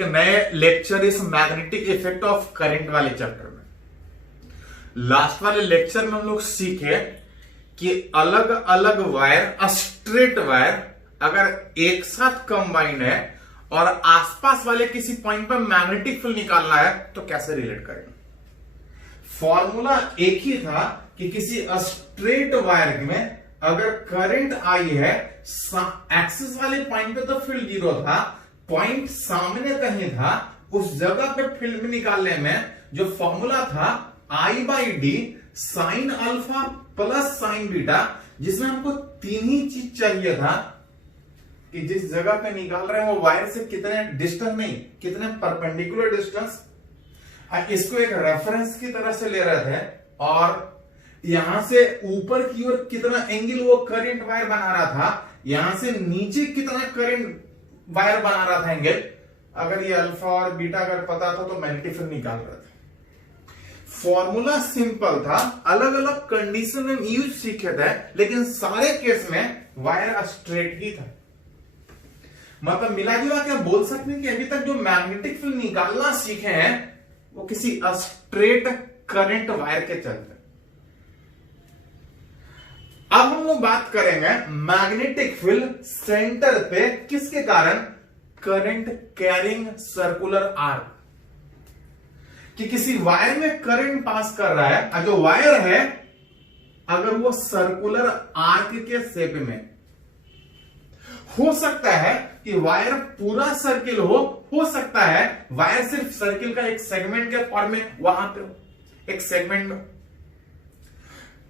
एक नए लेक्चर इस मैग्नेटिक इफेक्ट ऑफ करंट वाले चैप्टर में। लास्ट वाले लेक्चर में हम लोग सीखे कि अलग अलग वायर, स्ट्रेट वायर अगर एक साथ कंबाइन है और आसपास वाले किसी पॉइंट पर मैग्नेटिक फील्ड निकालना है तो कैसे रिलेट करेंगे। फॉर्मूला एक ही था कि किसी स्ट्रेट वायर में अगर करंट आई है, एक्सिस वाले पॉइंट पे तो फील्ड जीरो था, पॉइंट सामने कहीं था, उस जगह पे फील्ड निकालने में जो फॉर्मूला था I by D sine alpha plus sign beta, जिसमें हमको तीन ही चीज चाहिए था कि जिस जगह पे निकाल रहे हैं वो वायर से कितने डिस्टेंस, नहीं कितने परपेंडिकुलर डिस्टेंस, इसको एक रेफरेंस की तरह से ले रहे थे और यहां से ऊपर की ओर कितना एंगल वो करंट वायर बना रहा था, यहां से नीचे कितना करंट वायर बना रहा था एंगल। अगर ये अल्फा और बीटा अगर पता था तो मैग्नेटिक फील्ड निकाल रहे थे। फॉर्मूला सिंपल था, अलग अलग कंडीशन में यूज सीखे थे, लेकिन सारे केस में वायर स्ट्रेट ही था। मतलब मिला जुला क्या बोल सकते हैं कि अभी तक जो मैग्नेटिक फील्ड निकालना सीखे हैं वो किसी स्ट्रेट करंट वायर के चलते। अब हम लोग बात करेंगे मैग्नेटिक फील्ड सेंटर पे किसके कारण, करंट कैरिंग सर्कुलर आर्क, कि किसी वायर में करंट पास कर रहा है और जो वायर है अगर वो सर्कुलर आर्क के शेप में, हो सकता है कि वायर पूरा सर्किल हो सकता है वायर सिर्फ सर्किल का एक सेगमेंट के फॉर्म में वहां पे हो, एक सेगमेंट में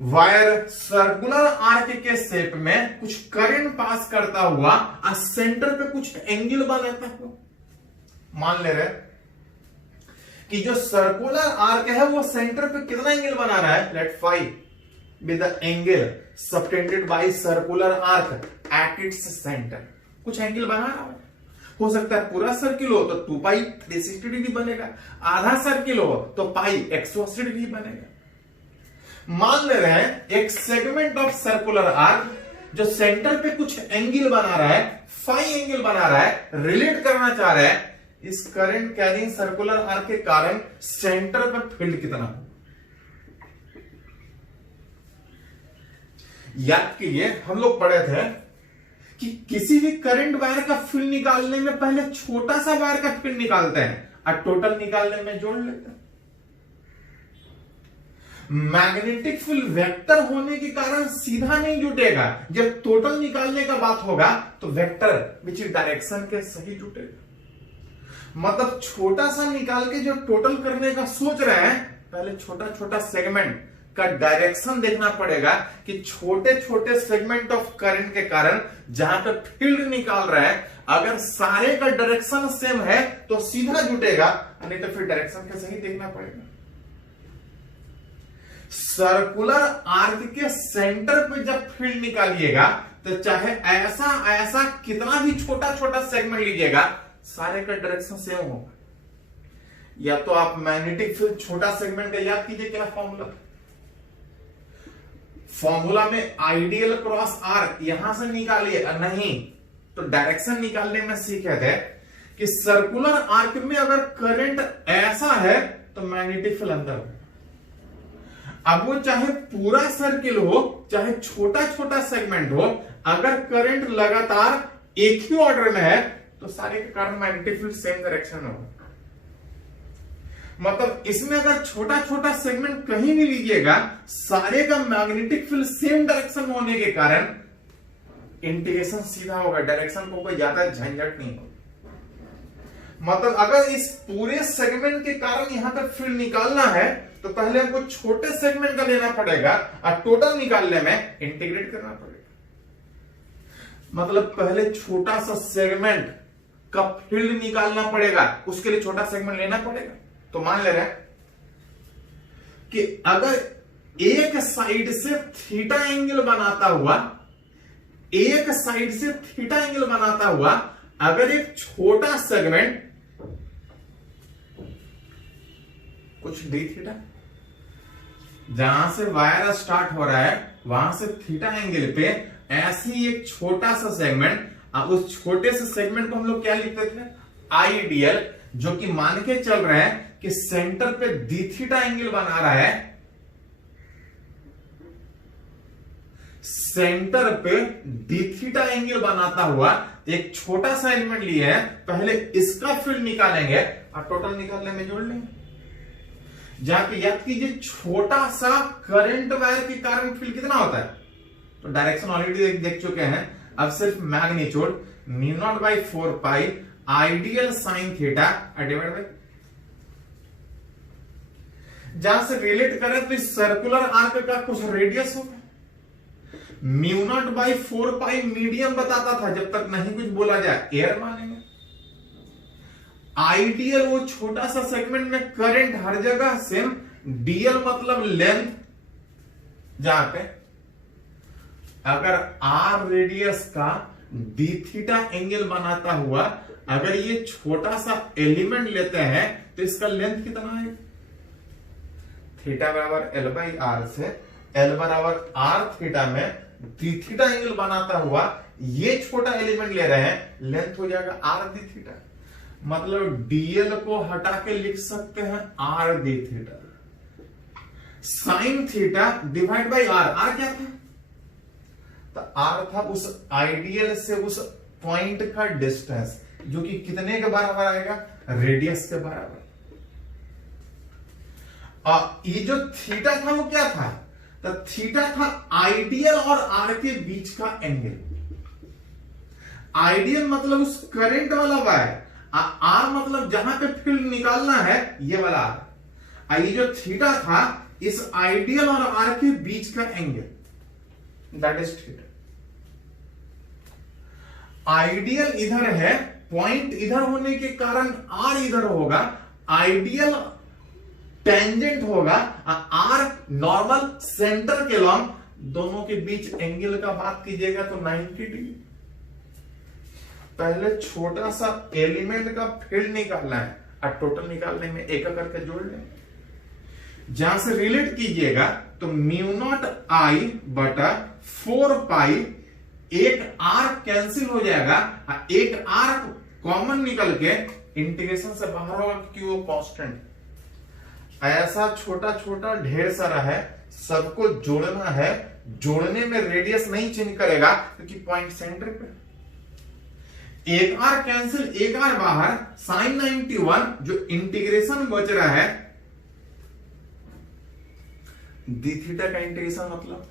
वायर सर्कुलर आर्क के शेप में कुछ करंट पास करता हुआ और सेंटर पे कुछ एंगल बनाता है। मान ले रहे कि जो सर्कुलर आर्क है वो सेंटर पे कितना एंगल बना रहा है, let phi with the angle subtended by circular arc at its centre, कुछ एंगल बना रहा है। हो सकता है पूरा सर्किल हो तो 2 पाई 360 डिग्री बनेगा, आधा सर्किल हो तो पाई 180 डिग्री बनेगा। मान ले रहे हैं एक सेगमेंट ऑफ सर्कुलर आर्क जो सेंटर पे कुछ एंगल बना रहा है, फाई एंगल बना रहा है, रिलेट करना चाह रहा है इस करंट कैरिंग सर्कुलर आर्क के कारण सेंटर पर फील्ड कितना हो। याद कीजिए हम लोग पढ़े थे कि किसी भी करंट वायर का फील्ड निकालने में पहले छोटा सा वायर का फील्ड निकालते हैं और टोटल निकालने में जोड़ लेते हैं। मैग्नेटिक फील्ड वेक्टर होने के कारण सीधा नहीं जुटेगा, जब टोटल निकालने का बात होगा तो वेक्टर विच डायरेक्शन के सही जुटेगा। मतलब छोटा सा निकाल के जो टोटल करने का सोच रहे हैं, पहले छोटा छोटा सेगमेंट का डायरेक्शन देखना पड़ेगा कि छोटे छोटे सेगमेंट ऑफ करंट के कारण जहां पे फील्ड निकाल रहे हैं अगर सारे का डायरेक्शन सेम है तो सीधा जुटेगा, नहीं तो फिर डायरेक्शन के सही देखना पड़ेगा। सर्कुलर आर्क के सेंटर पे जब फील्ड निकालिएगा तो चाहे ऐसा ऐसा कितना भी छोटा छोटा सेगमेंट लीजिएगा, सारे का डायरेक्शन सेम होगा। या तो आप मैग्नेटिक फील्ड छोटा सेगमेंट का याद कीजिए क्या फॉर्मूला में आइडियल क्रॉस आर्क यहां से निकालिए, नहीं तो डायरेक्शन निकालने में सीखे थे कि सर्कुलर आर्क में अगर करंट ऐसा है तो मैग्नेटिक फील्ड अंदर हो। अब वो चाहे पूरा सर्किल हो चाहे छोटा छोटा सेगमेंट हो, अगर करंट लगातार एक ही ऑर्डर में है तो सारे के कारण मैग्नेटिक फील्ड सेम डायरेक्शन में हो। मतलब इसमें अगर छोटा छोटा सेगमेंट कहीं भी लीजिएगा, सारे का मैग्नेटिक फील्ड सेम डायरेक्शन होने के कारण इंटीग्रेशन सीधा होगा, डायरेक्शन को कोई ज्यादा झंझट नहीं होगा। मतलब अगर इस पूरे सेगमेंट के कारण यहां पर फील्ड निकालना है तो पहले हमको छोटे सेगमेंट का लेना पड़ेगा और टोटल निकालने में इंटीग्रेट करना पड़ेगा। मतलब पहले छोटा सा सेगमेंट का फील्ड निकालना पड़ेगा, उसके लिए छोटा सेगमेंट लेना पड़ेगा। तो मान ले रहे हैं कि अगर एक साइड से थीटा एंगल बनाता हुआ, एक साइड से थीटा एंगल बनाता हुआ अगर एक छोटा सेगमेंट कुछ डी थीटा, जहां से वायर स्टार्ट हो रहा है वहां से थीटा एंगल पे ऐसे ही एक छोटा सा सेगमेंट, उस छोटे से सेगमेंट को हम लोग क्या लिखते थे, आइडियल, जो कि मान के चल रहे हैं कि सेंटर पे डी थीटा एंगल बना रहा है, सेंटर पे डी थीटा एंगल बनाता हुआ एक छोटा सा एलिमेंट लिए हैं, पहले इसका फील्ड निकालेंगे और टोटल निकालने में जोड़ लेंगे। जाके याद कीजिए छोटा सा करंट वायर के कारण फील्ड कितना होता है, तो डायरेक्शन ऑलरेडी देख चुके हैं। अब सिर्फ magnitude mu naught by 4 pi ideal sign theta divide by, जहां से रिलेट करें तो इस सर्कुलर आर्क का कुछ रेडियस होगा। Mu naught by 4 pi medium बताता था, जब तक नहीं कुछ बोला जाए एयर मानेंगे। आइडियल वो छोटा सा सेगमेंट में करंट हर जगह सेम, डीएल मतलब लेंथ, जहां पे अगर आर रेडियस का डी थीटा एंगल बनाता हुआ अगर ये छोटा सा एलिमेंट लेते हैं तो इसका लेंथ कितना है, थीटा बराबर एल बाई आर से एल बराबर आर थीटा में डी थीटा एंगल बनाता हुआ ये छोटा एलिमेंट ले रहे हैं, लेंथ हो जाएगा आर डी थीटा। मतलब डीएल को हटा के लिख सकते हैं R D theta, sine theta divide by R. R क्या था, तो आर था उस आइडियल से उस पॉइंट का डिस्टेंस, जो कि कितने के बराबर आएगा, रेडियस के बराबर। ये जो थीटा था वो क्या था, तो थीटा था आइडियल और आर के बीच का एंगल। आइडियल मतलब उस करंट वाला वायर, आर मतलब जहां पे फील्ड निकालना है ये वाला आर। ये जो थीटा था इस आइडियल और आर के बीच का angle, that is theta. Ideal इधर है, पॉइंट इधर होने के कारण आर इधर होगा, आइडियल टेंजेंट होगा, आर नॉर्मल सेंटर के लॉन्ग, दोनों के बीच एंगल का बात कीजिएगा तो 90 डिग्री। पहले छोटा सा एलिमेंट का फील्ड निकालना है और टोटल निकालने में एक करके जोड़ लें। जहां से रिलेट कीजिएगा तो म्यू नॉट आई बटा 4 पाई, एक आर कैंसिल हो जाएगा, एक आर कॉमन निकल के इंटीग्रेशन से बाहर होगा क्योंकि वो कांस्टेंट। ऐसा छोटा छोटा ढेर सारा है, सबको जोड़ना है, जोड़ने में रेडियस नहीं चेंज करेगा क्योंकि पॉइंट सेंटर पे। एक आर कैंसिल, एक आर बाहर, साइन 91 जो इंटीग्रेशन बच रहा है, डी थीटा का इंटीग्रेशन मतलब,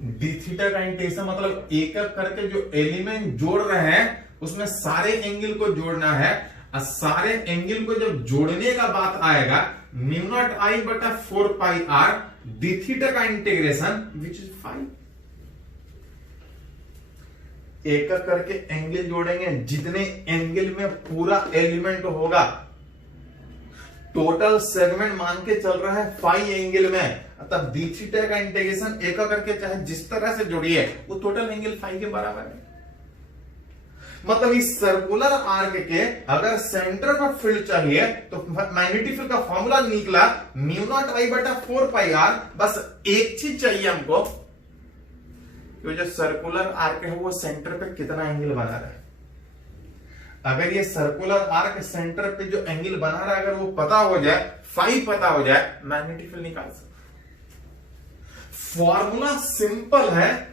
डी थीटा का इंटीग्रेशन मतलब एक एक करके जो एलिमेंट जोड़ रहे हैं उसमें सारे एंगल को जोड़ना है, और सारे एंगल को जब जोड़ने का बात आएगा म्यू नॉट आई बटा 4 पाई आर डी थीटा का इंटीग्रेशन विच इज 5। एक एक करके एंगल जोड़ेंगे, जितने एंगल में पूरा एलिमेंट होगा, टोटल सेगमेंट मान के चल रहा है 5 एंगल में, तब डी थीटा का इंटीग्रेशन एक करके चाहे जिस तरह से जोड़िए वो टोटल एंगल 5 के बराबर है। मतलब इस सर्कुलर आर्क के अगर सेंटर का फील्ड चाहिए तो मैग्नेटिक फील्ड का फॉर्मूला निकला म्यू नॉट आई बटा 4 पाई आर। बस एक चीज चाहिए हमको, तो जो सर्कुलर आर्क है वो सेंटर पे कितना एंगल बना रहा है। अगर ये सर्कुलर आर्क सेंटर पे जो एंगल बना रहा है अगर वो पता हो जाए, 5 पता हो जाए, मैग्नेटिक फील्ड निकाल सकते। फॉर्मूला सिंपल है,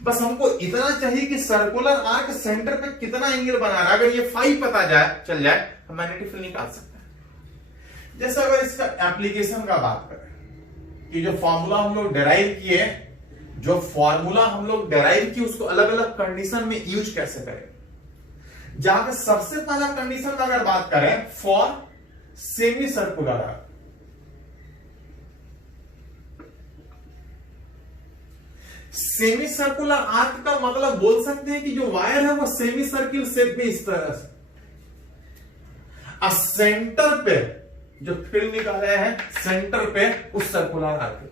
बस हमको इतना चाहिए कि सर्कुलर आर्क सेंटर पे कितना एंगल बना रहा है। अगर ये 5 पता चल जाए तो मैग्नेटिक फील्ड निकाल सकते हैं। जैसे अगर इसका एप्लीकेशन का बात करें कि जो फॉर्मूला हम लोग डिराइव किए, उसको अलग अलग कंडीशन में यूज कैसे करें। जहां पे सबसे पहला कंडीशन में अगर बात करें for semi circular arc, semi circular arc का मतलब बोल सकते हैं कि जो वायर है वो सेमी सर्किल शेप में इस तरह से, सेंटर पे जो फील्ड निकाले हैं सेंटर पे उस सर्कुलर आर्क,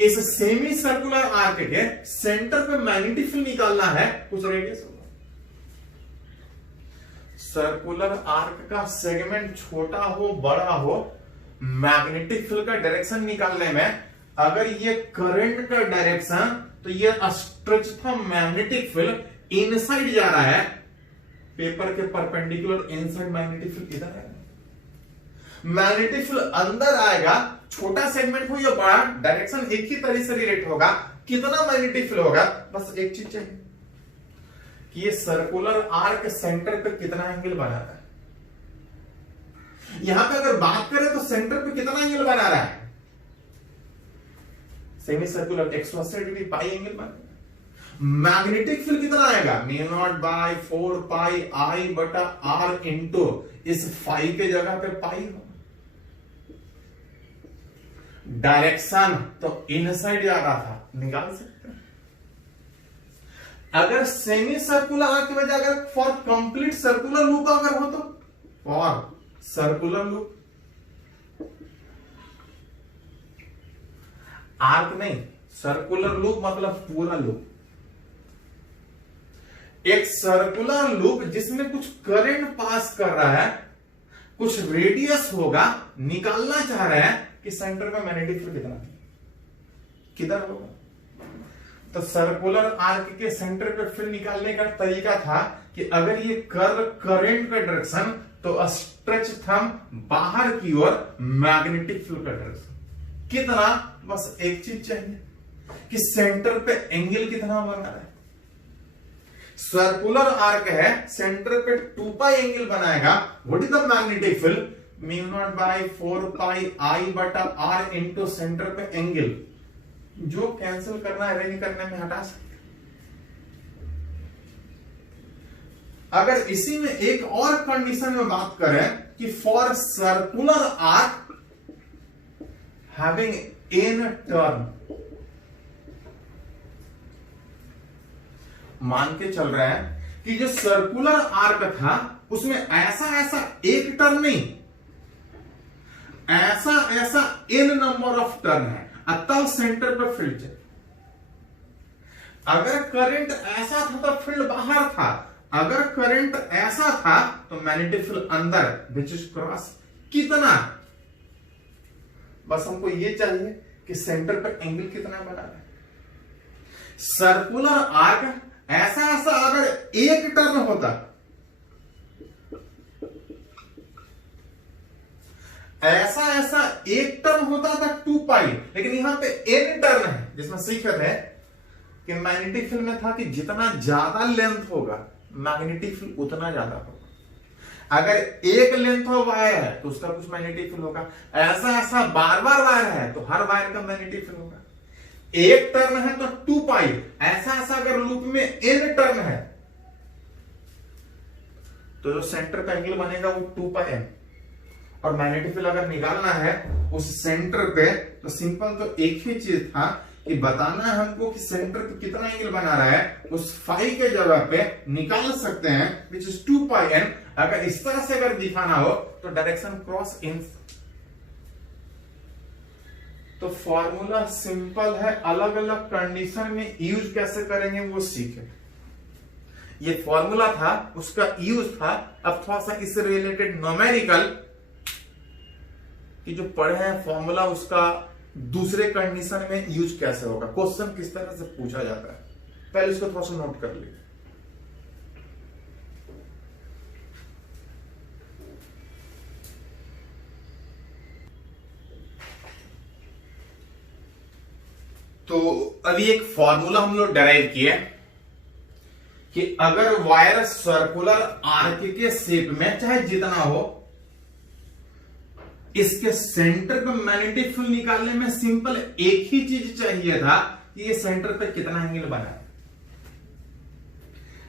इस सेमी सर्कुलर आर्क के सेंटर पे मैग्नेटिक फील्ड निकालना है, कुछ रेडियस होगा। सर्कुलर आर्क का सेगमेंट छोटा हो बड़ा हो, मैग्नेटिक फील्ड का डायरेक्शन निकालने में अगर ये करंट का डायरेक्शन तो ये स्ट्रेच था मैग्नेटिक फील्ड इनसाइड जा रहा है, पेपर के परपेंडिकुलर इनसाइड मैग्नेटिक फील्ड इधर आएगा, मैग्नेटिक फील्ड अंदर आएगा, छोटा सेगमेंट हो या बड़ा, डायरेक्शन एक ही तरह से रिलेट होगा, कितना मैग्नेटिक फील्ड होगा, बस एक चीज चाहिए कि ये सर्कुलर आर्क सेंटर पे कितना एंगल बना रहा है। यहां पे अगर बात करें तो सेंटर पे कितना एंगल बना रहा है, semi circular 180 degree pi angle बना रहा है। मैग्नेटिक फील्ड कितना आएगा, μ0/4πi/r इंटू इस फाई के जगह पे पाई हो, डायरेक्शन तो इनसाइड जा रहा था, निकाल सकते हैं। अगर सेमी सर्कुलर आर्क की वजह अगर फॉर कंप्लीट सर्कुलर लूप अगर हो तो फॉर सर्कुलर लूप, आर्क नहीं सर्कुलर लूप मतलब पूरा लूप, एक सर्कुलर लूप जिसमें कुछ करंट पास कर रहा है, कुछ रेडियस होगा, निकालना चाह रहे हैं कि सेंटर में मैग्नेटिक फील्ड कितना किधर होगा। तो सर्कुलर आर्क के सेंटर पे फील्ड निकालने का तरीका था कि अगर ये कर्व करंट का डायरेक्शन तो स्ट्रेच थंब बाहर की ओर मैग्नेटिक फील्ड का डायरेक्शन कितना, बस एक चीज चाहिए कि सेंटर पे एंगल कितना बना रहा है। सर्कुलर आर्क है, सेंटर पे 2 पाई एंगल बनाएगा, what is the magnetic field, μ0/4πi/r into centre पे एंगल, जो कैंसिल करना है अरेंज करने में हटा सकते। अगर इसी में एक और कंडीशन में बात करें कि for circular arc having an turn, मान के चल रहे हैं कि जो सर्कुलर आर्क था उसमें ऐसा ऐसा एक टर्न नहीं, ऐसा ऐसा एन नंबर ऑफ टर्न है, अतः सेंटर पर फील्ड चाहिए। अगर करंट ऐसा था तो फील्ड बाहर था, अगर करंट ऐसा था तो मैग्नेटिक फील्ड अंदर, विच इज क्रॉस कितना, बस हमको ये चाहिए कि सेंटर पर एंगल कितना बना है। सर्कुलर आर्क ऐसा ऐसा अगर एक टर्न होता, ऐसा ऐसा एक टर्न होता था 2 पाई, लेकिन यहां पे एन टर्न है, जिसमें सीख रहे थे कि मैग्नेटिक फील्ड में था कि जितना ज्यादा लेंथ होगा मैग्नेटिक फील्ड उतना ज्यादा होगा। अगर एक लेंथ हो वायर है तो उसका कुछ मैग्नेटिक फील्ड होगा, ऐसा ऐसा बार बार वायर है तो हर वायर का मैग्नेटिक फील्ड होगा। एक टर्न है तो 2 पाई, ऐसा ऐसा अगर लूप में एन टर्न है तो जो सेंटर का एंगल बनेगा वो 2 पाई है। और मैग्नेटिक फील्ड अगर निकालना है उस सेंटर पे तो सिंपल तो एक ही चीज था कि बताना है हमको कि सेंटर पे कितना एंगल बना रहा है, उस फाई के जगह पे निकाल सकते हैं विच इज 2 पाई एन। अगर इस तरह से अगर दिखाना हो तो डायरेक्शन क्रॉस इन, तो फॉर्मूला सिंपल है, अलग अलग कंडीशन में यूज कैसे करेंगे वो सीखे। ये फॉर्मूला था, उसका यूज था। अब थोड़ा सा इससे रिलेटेड न्यूमेरिकल कि जो पढ़े हैं फॉर्मूला उसका दूसरे कंडीशन में यूज कैसे होगा, क्वेश्चन किस तरह से पूछा जाता है, पहले इसको थोड़ा सा नोट कर लीजिए। तो अभी एक फॉर्मूला हम लोग डिराइव किए कि अगर वायर सर्कुलर आर्क के शेप में चाहे जितना हो, इसके सेंटर पे मैग्नेटिक फील्ड निकालने में सिंपल एक ही चीज चाहिए था कि ये सेंटर पे कितना एंगल बना है।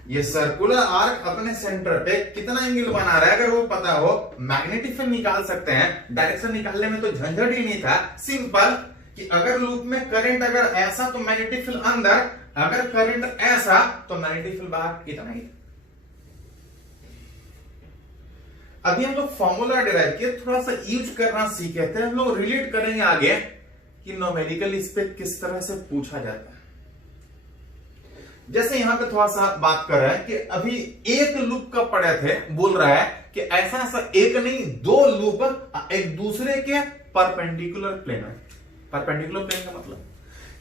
ये सर्कुलर आर्क अपने सेंटर पे कितना एंगल बना रहा है अगर वो पता हो, मैग्नेटिक फील्ड निकाल सकते हैं। डायरेक्शन निकालने में तो झंझट ही नहीं था, सिंपल कि अगर लूप में करंट अगर ऐसा तो मैग्नेटिक फील्ड अंदर, अगर करंट ऐसा तो मैग्नेटिक फील्ड बाहर, इतना ही। अभी हम लोग फॉर्मूला डिराइव किए, थोड़ा सा यूज करना सीखे थे, हम लोग रिलेट करेंगे आगे कि न्यूमेरिकल इस पे किस तरह से पूछा जाता है। जैसे यहां पे थोड़ा सा बात कर रहे हैं कि अभी एक लूप का पढ़े थे, बोल रहा है कि ऐसा ऐसा एक नहीं 2 लूप एक दूसरे के परपेंडिकुलर प्लेन है। परपेंडिकुलर प्लेन का मतलब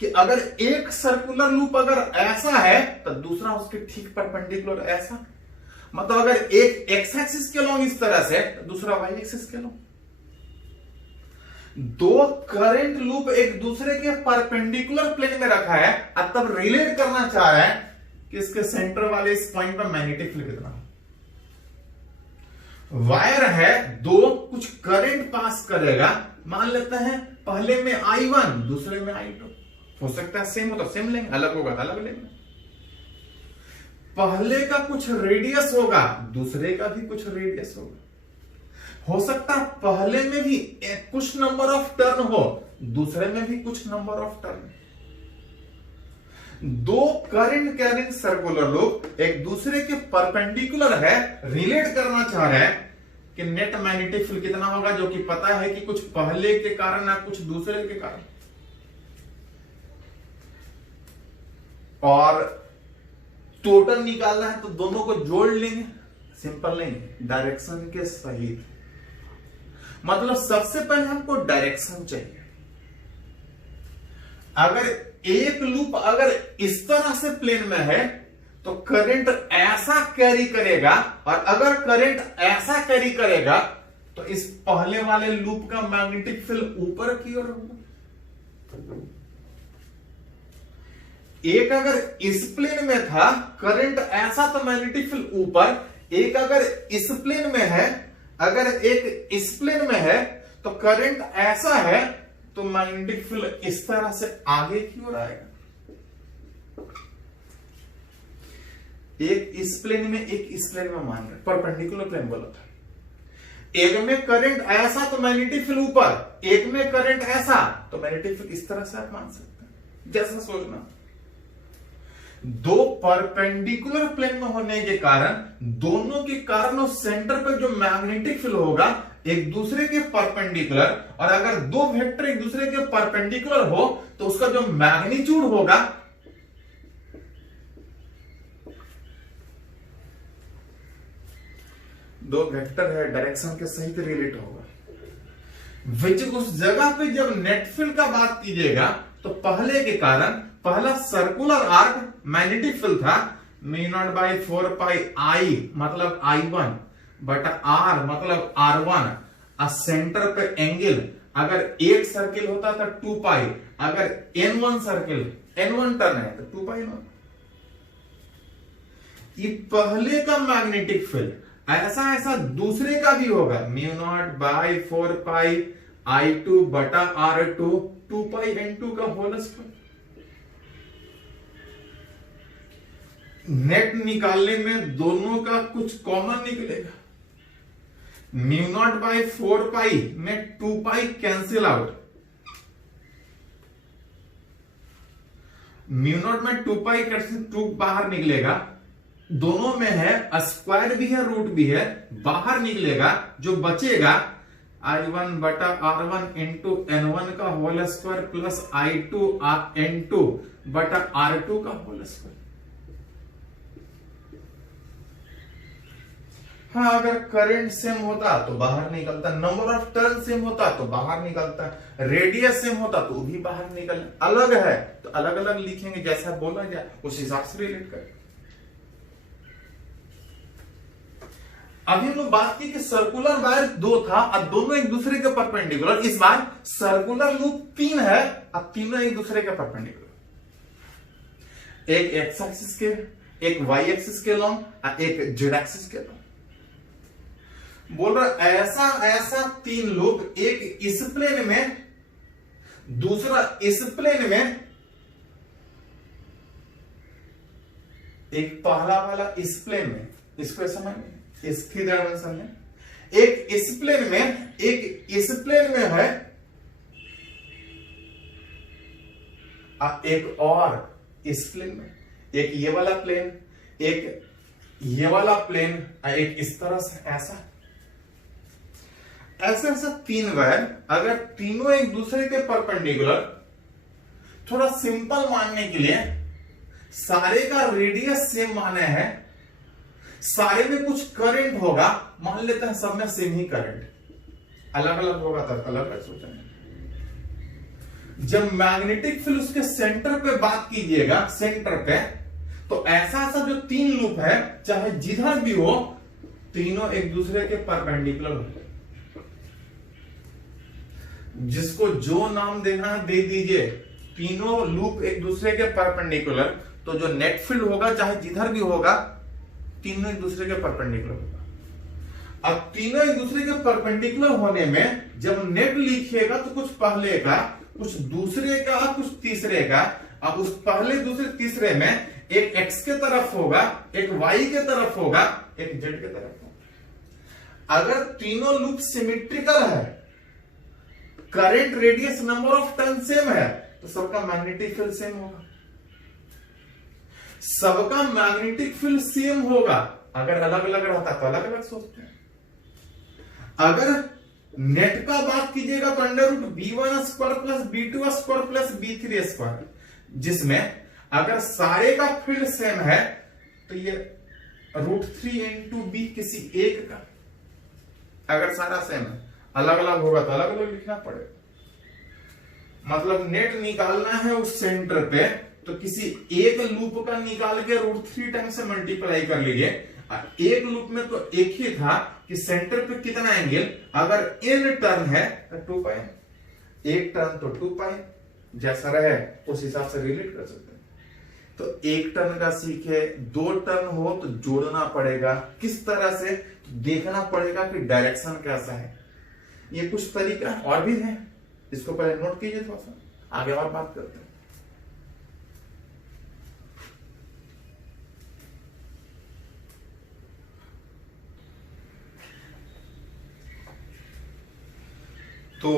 कि अगर एक सर्कुलर लूप अगर ऐसा है तो दूसरा उसके ठीक परपेंडिकुलर ऐसा, मतलब अगर एक एक्स एक्सिस के लॉन्ग इस तरह से, दूसरा वाई एक्सिस के लॉन्ग, दो करंट लूप एक दूसरे के परपेंडिकुलर प्लेन में रखा है और तब रिलेट करना चाह रहा है कि इसके सेंटर वाले इस पॉइंट पर मैग्नेटिक फील्ड कितना है। वायर है, दो कुछ करंट पास करेगा, मान लेते हैं पहले में I1 दूसरे में I2, हो सकता है सेम हो तो सेम लेंगे, अलग होगा तो अलग लेंगे। पहले का कुछ रेडियस होगा, दूसरे का भी कुछ रेडियस होगा। हो सकता है पहले में भी कुछ नंबर ऑफ टर्न हो, दूसरे में भी कुछ नंबर ऑफ टर्न। दो करंट कैरिंग सर्कुलर लूप एक दूसरे के परपेंडिकुलर है, रिलेट करना चाह रहे हैं कि नेट मैग्नेटिक फील्ड कितना होगा, जो कि पता है कि कुछ पहले के कारण या कुछ दूसरे के कारण। और टोटल निकालना है तो दोनों को जोड़ लेंगे, सिंपल नहीं, डायरेक्शन के सहित। मतलब सबसे पहले हमको डायरेक्शन चाहिए। अगर एक लूप अगर इस तरह से प्लेन में है तो करंट ऐसा कैरी करेगा, और अगर करंट ऐसा कैरी करेगा तो इस पहले वाले लूप का मैग्नेटिक फील्ड ऊपर की ओर होगा। एक अगर इस प्लेन में था करंट ऐसा तो मैग्नेटिक फील्ड ऊपर, एक अगर इस प्लेन में है, अगर एक इस प्लेन में है तो करंट ऐसा है तो मैग्नेटिक फील्ड इस तरह से आगे की ओर आएगा। एक इस प्लेन में एक इस प्लेन में मान रहे, परपेंडिकुलर प्लेन बोला था। एक में करंट ऐसा तो मैग्नेटिक फील्ड ऊपर, एक में करंट ऐसा तो मैग्नेटिक फील्ड इस तरह से आप मान सकते हैं। जैसा सोचना, दो परपेंडिकुलर प्लेन में होने के कारण दोनों के कारण सेंटर पर जो मैग्नेटिक फील्ड होगा एक दूसरे के परपेंडिकुलर, और अगर दो वेक्टर एक दूसरे के परपेंडिकुलर हो तो उसका जो मैग्नीट्यूड होगा दो वेक्टर है डायरेक्शन के सहित रिलेट होगा। विच उस जगह पे जब नेट फील्ड का बात कीजिएगा तो पहले के कारण पहला सर्कुलर आर्क मैग्नेटिक फील्ड था, μ0/4πI मतलब I1 बटा R मतलब R1, और सेंटर पे एंगल अगर एक सर्किल होता था 2π, अगर N1 सर्किल N1 टर्न है तो 2π। ये पहले का मैग्नेटिक फील्ड ऐसा ऐसा दूसरे का भी होगा, μ0/4π I2 बटा R2 2πN2 का होल स्क्वायर। नेट निकालने में दोनों का कुछ कॉमन निकलेगा, μ0/4π में 2π कैंसिल आउट, μ0 में 2π कैंसिल, 2 बाहर निकलेगा, दोनों में है स्क्वायर भी है रूट भी है, बाहर निकलेगा, जो बचेगा I1 बटा R1 इंटू N1 का whole square plus I2 N2 बटा R2 का होल स्क्वायर। हाँ, अगर करंट सेम होता तो बाहर निकलता, नंबर ऑफ टर्न सेम होता तो बाहर निकलता, रेडियस सेम होता तो भी बाहर निकल, अलग है तो अलग अलग लिखेंगे, जैसा बोला जाए उस हिसाब से रिलेट करें। अभी हम लोग बात की कि सर्कुलर वायर दो था और दोनों एक दूसरे के परपेंडिकुलर। इस बार सर्कुलर लूप 3 है और तीनों एक दूसरे के परपेंडिकुलर, एक एक्स एक्सिस के, एक वाई एक्सिस के लॉन्ग और एक जेड एक्सिस के लॉन्ग। बोल रहा ऐसा ऐसा 3 लूप, एक इस प्लेन में, दूसरा इस प्लेन में, एक पहला वाला इस प्लेन में, इसको समझ इस 3 डायमेंशन में, एक इस प्लेन में, एक इस प्लेन में है, एक और इस प्लेन में, एक ये वाला प्लेन, एक ये वाला प्लेन, एक इस तरह से ऐसा ऐसा ऐसा 3 वायर। अगर तीनों एक दूसरे के परपेंडिकुलर, थोड़ा सिंपल मानने के लिए सारे का रेडियस सेम माने हैं, सारे में कुछ करंट होगा, मान लेते हैं सब में सेम ही करंट, अलग अलग होगा तब अलग अलग सोचेंगे। जब मैग्नेटिक फील्ड उसके सेंटर पे बात कीजिएगा, सेंटर पे, तो ऐसा ऐसा जो 3 लूप है, चाहे जिधर भी हो, तीनों एक दूसरे के परपेंडिकुलर हो। जिसको जो नाम देना है दे दीजिए, तीनों लूप एक दूसरे के परपेंडिकुलर, तो जो नेट फील्ड होगा चाहे जिधर भी होगा, तीनों एक दूसरे के परपेंडिकुलर होगा। अब तीनों एक दूसरे के परपेंडिकुलर होने में जब नेट लिखिएगा तो कुछ पहले का, कुछ दूसरे का, कुछ तीसरे का। अब उस पहले दूसरे तीसरे में एक x के तरफ होगा, एक y के तरफ होगा, एक z के तरफ होगा। अगर तीनों लूप सिमेट्रिकल है, current radius number of turn same है, तो सबका मैग्नेटिक फील्ड सेम होगा। सबका मैग्नेटिक फील्ड सेम होगा। अगर अलग अलग रहता तो अलग अलग सोचते हैं। अगर नेट का बात कीजिएगा तो √B1² plus B2² plus B3², जिसमें अगर सारे का फील्ड सेम है तो ये √3 into B किसी एक का, अगर सारा सेम है, अलग अलग होगा तो अलग अलग लिखना पड़ेगा। मतलब नेट निकालना है उस सेंटर पे, तो किसी एक लूप का निकाल के √3 टाइम से मल्टीप्लाई कर लीजिए। एक लूप में तो एक ही था कि सेंटर पे कितना एंगल, अगर n टर्न है तो 2 पाई, एक टर्न तो 2 पाई, जैसा रहे उस हिसाब से रिलेट कर सकते हैं। तो एक टर्न का सीखे, 2 टर्न हो तो जोड़ना पड़ेगा। किस तरह से, देखना पड़ेगा कि डायरेक्शन कैसा है। ये कुछ तरीका और भी है, इसको पहले नोट कीजिए, थोड़ा सा आगे और बात करते हैं। तो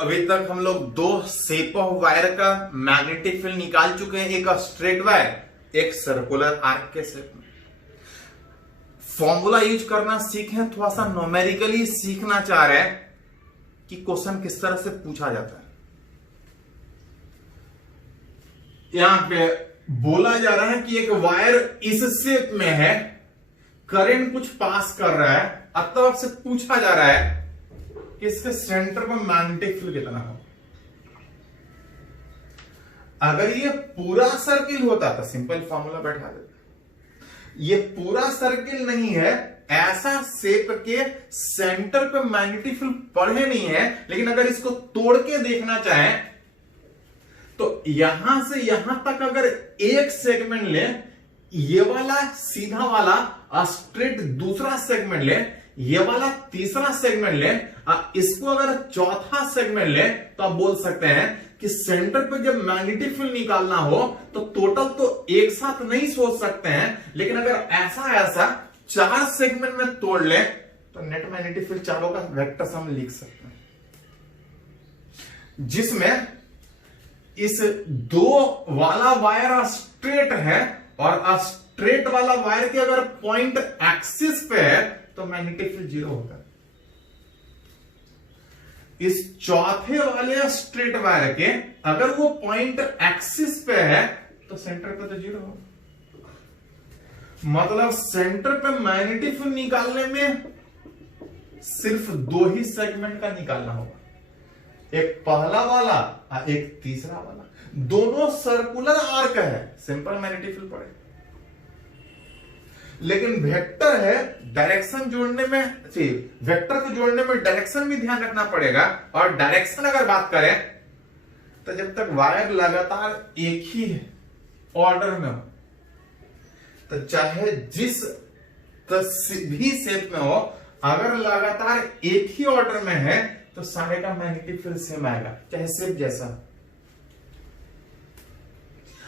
अभी तक हम लोग 2 शेप ऑफ वायर का मैग्नेटिक फील्ड निकाल चुके हैं, एक स्ट्रेट वायर, एक सर्कुलर आर्क के शेप में। फॉर्मूला यूज करना सीखें, थोड़ा सा न्यूमेरिकली सीखना चाह रहे हैं कि क्वेश्चन किस तरह से पूछा जाता है। यहां पे बोला जा रहा है कि एक वायर इस शेप में है, करंट कुछ पास कर रहा है, अतः आपसे पूछा जा रहा है कि इसके सेंटर पर मैग्नेटिक फील्ड कितना हो। अगर ये पूरा सर्किल होता तो सिंपल फॉर्मूला बैठा देता। ये पूरा सर्किल नहीं है, ऐसा शेप के सेंटर पे मैग्नेटिक फील्ड पढ़े नहीं है, लेकिन अगर इसको तोड़ के देखना चाहें तो यहां से यहां तक अगर एक सेगमेंट ले, ये वाला सीधा वाला स्ट्रेट दूसरा सेगमेंट ले, ये वाला तीसरा सेगमेंट ले, इसको अगर चौथा सेगमेंट ले, तो आप बोल सकते हैं कि सेंटर पे जब मैग्नेटिक फील्ड निकालना हो तो टोटल तो एक साथ नहीं सोच सकते हैं, लेकिन अगर ऐसा ऐसा 4 सेगमेंट में तोड़ ले तो नेट मैग्नेटिक फील्ड चारों का वेक्टर सम लिख सकते हैं, जिसमें इस 2 वाला वायर स्ट्रेट है और स्ट्रेट वाला वायर के अगर पॉइंट एक्सिस पे है तो मैग्नेटिक फील्ड 0 होता है। इस चौथे वाले स्ट्रेट वायर के अगर वो पॉइंट एक्सिस पे है तो सेंटर पे तो 0 होगा। मतलब सेंटर पे मैग्नेटिक फील्ड निकालने में सिर्फ 2 ही सेगमेंट का निकालना होगा, एक पहला वाला और एक तीसरा वाला। दोनों सर्कुलर आर्क है, सिंपल मैग्नेटिक फील्ड पड़ेगा। लेकिन वेक्टर है, डायरेक्शन जोड़ने में, वेक्टर को जोड़ने में डायरेक्शन भी ध्यान रखना पड़ेगा। और डायरेक्शन अगर बात करें तो जब तक वायर लगातार एक ही ऑर्डर में हो, तो चाहे जिस भी शेप में हो, अगर लगातार एक ही ऑर्डर में है तो सारे का मैग्नेटिक फील्ड सेम आएगा, चाहे शेप जैसा।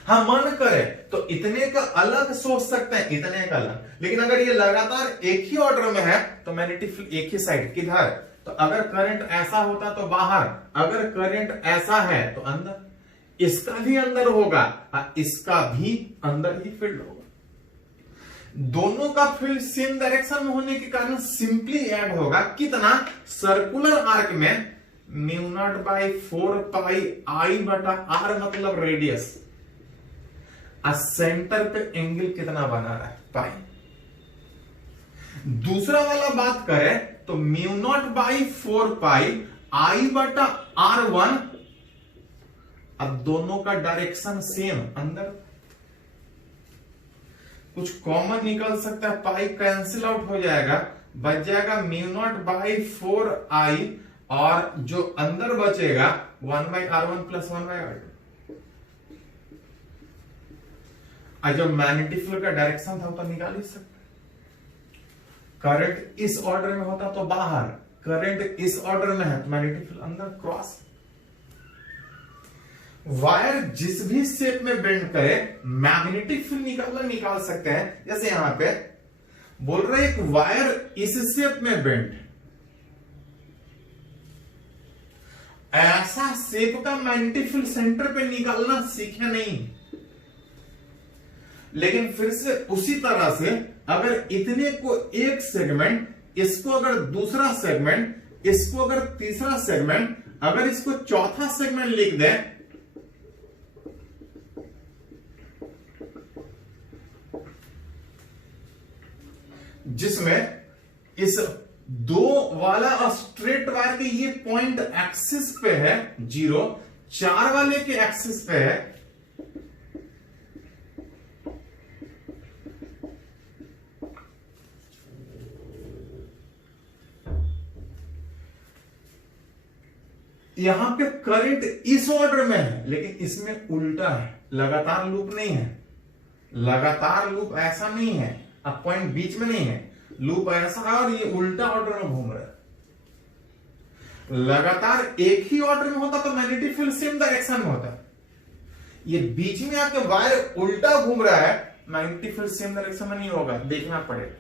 हाँ, मन करे तो इतने का अलग सोच सकते हैं, इतने का अलग, लेकिन अगर ये लगातार एक ही ऑर्डर में है तो मैग्नेटिक फील्ड एक ही साइड किधर। तो अगर करंट ऐसा होता तो बाहर, अगर करंट ऐसा है तो अंदर, इसका भी अंदर होगा, इसका भी अंदर ही फील्ड होगा। दोनों का फील्ड सेम डायरेक्शन में होने के कारण सिंपली ऐड होगा कितना, सर्कुलर आर्क में μ0/4 पाई I/r, मतलब रेडियस, सेंटर पे एंगल कितना बना रहा है, पाई। दूसरा वाला बात करें तो μ0/4 पाई I/r1, अब दोनों का डायरेक्शन सेम अंदर, कुछ कॉमन निकल सकता है, पाई कैंसिल आउट हो जाएगा, बच जाएगा म्यू नॉट बाई 4i, और जो अंदर बचेगा 1/r1 प्लस 1/r2। जब मैग्नेटिक फील्ड का डायरेक्शन था तो निकाल ही सकते। करंट इस ऑर्डर में होता तो बाहर, करंट इस ऑर्डर में है तो मैग्नेटिक फील्ड अंदर क्रॉस। वायर जिस भी शेप में बेंड करे मैग्नेटिक फील्ड निकाल सकते हैं। जैसे यहां पे बोल रहे एक वायर इस शेप में बेंड, ऐसा शेप का मैग्नेटिक फील्ड सेंटर पे निकालना सीखे नहीं, लेकिन फिर से उसी तरह से अगर इतने को एक सेगमेंट, इसको अगर दूसरा सेगमेंट, इसको अगर तीसरा सेगमेंट, अगर इसको चौथा सेगमेंट लिख दें, जिसमें इस 2 वाला स्ट्रेट वायर के ये पॉइंट एक्सिस पे है 0, 4 वाले के एक्सिस पे है, यहां पे करंट इस ऑर्डर में है, लेकिन इसमें उल्टा है, लगातार लूप नहीं है। लगातार लूप ऐसा नहीं है, अब पॉइंट बीच में नहीं है, लूप ऐसा है और ये उल्टा ऑर्डर में घूम रहा है। लगातार एक ही ऑर्डर में होता तो मैग्नेटिक फील्ड सेम डायरेक्शन में होता, ये बीच में आके वायर उल्टा घूम रहा है, मैग्नेटिक फील्ड सेम डायरेक्शन में नहीं होगा, देखना पड़ेगा।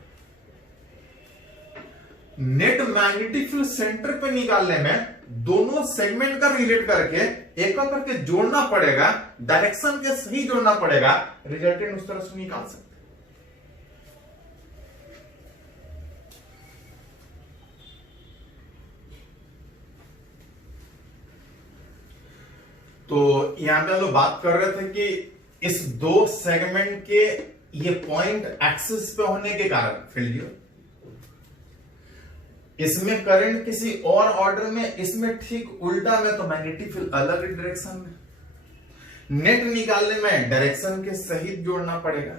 नेट मैग्नेटिक फील्ड सेंटर पे निकालने में दोनों सेगमेंट का रिलेट करके एक करके जोड़ना पड़ेगा, डायरेक्शन के सही जोड़ना पड़ेगा, रिजल्टेंट उस तरह से निकाल सकते। तो यहां पे हम लोग बात कर रहे थे कि इस 2 सेगमेंट के ये पॉइंट एक्सिस पे होने के कारण फील्ड, इसमें करंट किसी और ऑर्डर में, इसमें ठीक उल्टा में, तो मैग्नेटिक फील्ड अलग डायरेक्शन में। नेट निकालने में डायरेक्शन के सहित जोड़ना पड़ेगा।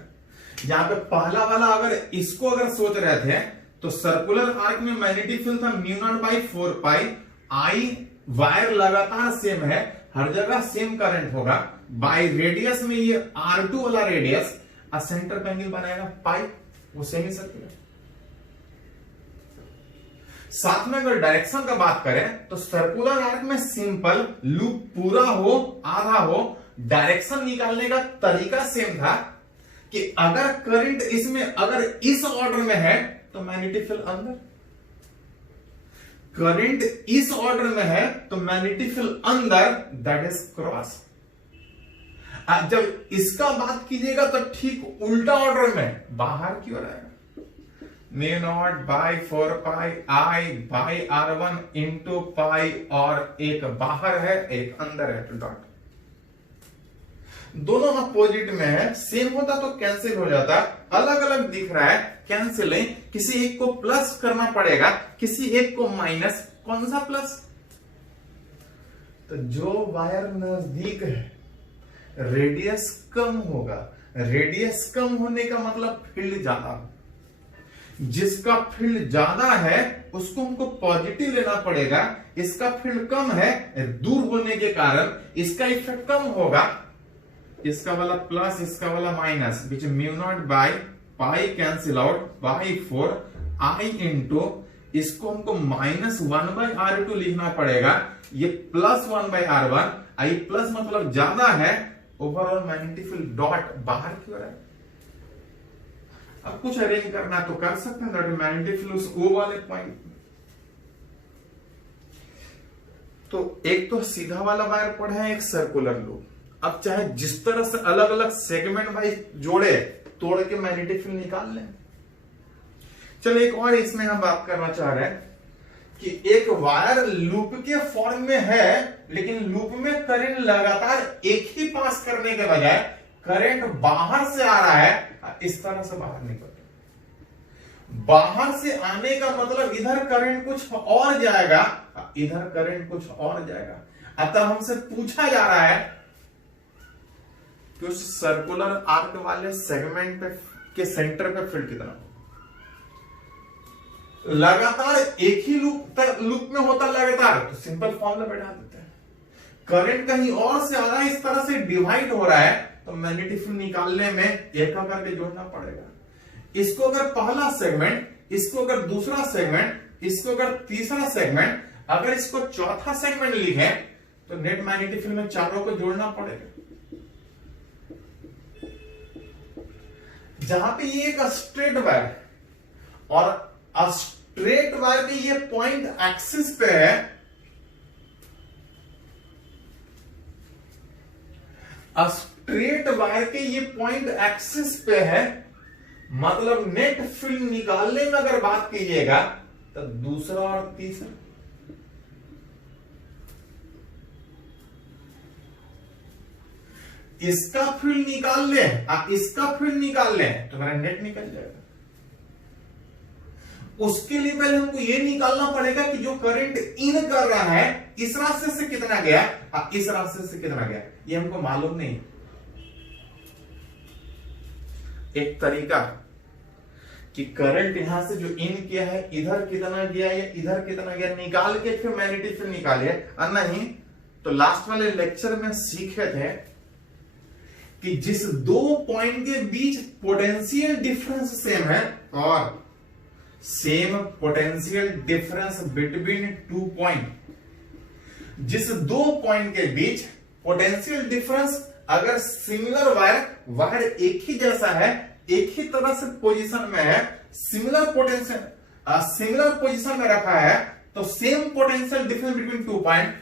जहां पे पहला वाला अगर इसको अगर सोच रहे थे तो सर्कुलर आर्क में मैग्नेटिक फील्ड था mu naught by 4 I, wire लगातार सेम है, हर जगह सेम करंट होगा, बाई रेडियस में ये R2 वाला रेडियस सेंटर पे एंगल बनाएगा पाई, वो सेमी सर्कुलर। साथ में अगर डायरेक्शन का बात करें तो सर्कुलर आर्क में सिंपल लूप पूरा हो आधा हो, डायरेक्शन निकालने का तरीका सेम था कि अगर करंट इसमें अगर इस ऑर्डर में है तो मैग्नेटिक फील्ड अंदर, करंट इस ऑर्डर में है तो मैग्नेटिक फील्ड अंदर, दैट इज क्रॉस। जब इसका बात कीजिएगा तो ठीक उल्टा ऑर्डर में बाहर की ओर आएगा, mu naught by 4 I by R1 into pi, और एक बाहर है एक अंदर है, तो डॉट। दोनों अपोजिट में है, सेम होता तो कैंसिल हो जाता, अलग अलग दिख रहा है, कैंसिल है। किसी एक को प्लस करना पड़ेगा, किसी एक को माइनस, कौन सा प्लस? तो जो वायर नजदीक है रेडियस कम होगा, रेडियस कम होने का मतलब फील्ड ज्यादा हो, जिसका फील्ड ज्यादा है उसको हमको पॉजिटिव लेना पड़ेगा, इसका फील्ड कम है, दूर होने के कारण इसका इफेक्ट कम होगा, इसका वाला प्लस इसका वाला minus, beach mu naught by pi cancel out by 4 I into, इसको हमको -1/R2 लिखना पड़ेगा, ये +1/R1, आई प्लस मतलब ज्यादा है, ओवरऑल मैग्नेटिक फील्ड डॉट बाहर की ओर है। अब कुछ अरेंज करना तो कर सकते हैं, मैग्नेटिक फील्ड उस ओ वाले पॉइंट। तो एक तो सीधा वाला वायर पढ़े है, एक सर्कुलर लूप। अब चाहे जिस तरह से अलग अलग सेगमेंट वाइज जोड़े तोड़ के मैग्नेटिक फील्ड निकाल लें। चलो एक और इसमें हम बात करना चाह रहे हैं कि एक वायर लूप के फॉर्म में है, लेकिन लूप में करंट लगातार एक ही पास करने के बजाय करंट बाहर से आ रहा है, इस तरह से बाहर निकल। बाहर से आने का मतलब इधर करंट कुछ और जाएगा, इधर करंट कुछ और जाएगा। अब तब हमसे पूछा जा रहा है कि उस सर्कुलर आर्क वाले सेगमेंट पे के सेंटर पे फील्ड कितना होगा। लगातार एक ही लूप में होता लगातार तो सिंपल फॉर्मूला बैठा देते हैं। करंट कहीं और से आ रहा है, इस तरह से डिवाइड हो रहा है, तो मैग्नेटिक फील्ड निकालने में एक करके जोड़ना पड़ेगा। इसको अगर पहला सेगमेंट, इसको अगर दूसरा सेगमेंट, इसको अगर तीसरा सेगमेंट, अगर इसको चौथा सेगमेंट लिखे तो नेट मैग्नेटिक फील्ड में चारों को जोड़ना पड़ेगा। जहां पे ये एक स्ट्रेट वायर और स्ट्रेट वायर के ये पॉइंट एक्सिस पे है, स्ट्रेट वायर के ये पॉइंट एक्सिस पे है, मतलब नेट फील्ड निकालने में अगर बात कीजिएगा तो दूसरा और तीसरा, इसका फील्ड निकाल ले, आप इसका फील्ड निकाल ले तो मेरा नेट निकल जाएगा। उसके लिए पहले हमको यह निकालना पड़ेगा कि जो करंट इन कर रहा है इस रास्ते से कितना गया, इस रास्ते से कितना गया, ये हमको मालूम नहीं। एक तरीका कि करंट यहां से जो इन किया है इधर कितना गया या इधर कितना गया निकाल के फिर मैग्नेटिक फील्ड निकालिए, और नहीं तो लास्ट वाले लेक्चर में सीखे थे कि जिस दो पॉइंट के बीच पोटेंशियल डिफरेंस सेम है और same potential difference between two point, जिस दो पॉइंट के बीच पोटेंशियल डिफरेंस अगर सिमिलर वायर एक ही जैसा है, एक ही तरह से पोजीशन में है, सिमिलर पोजीशन में रखा है, तो same potential difference between two point,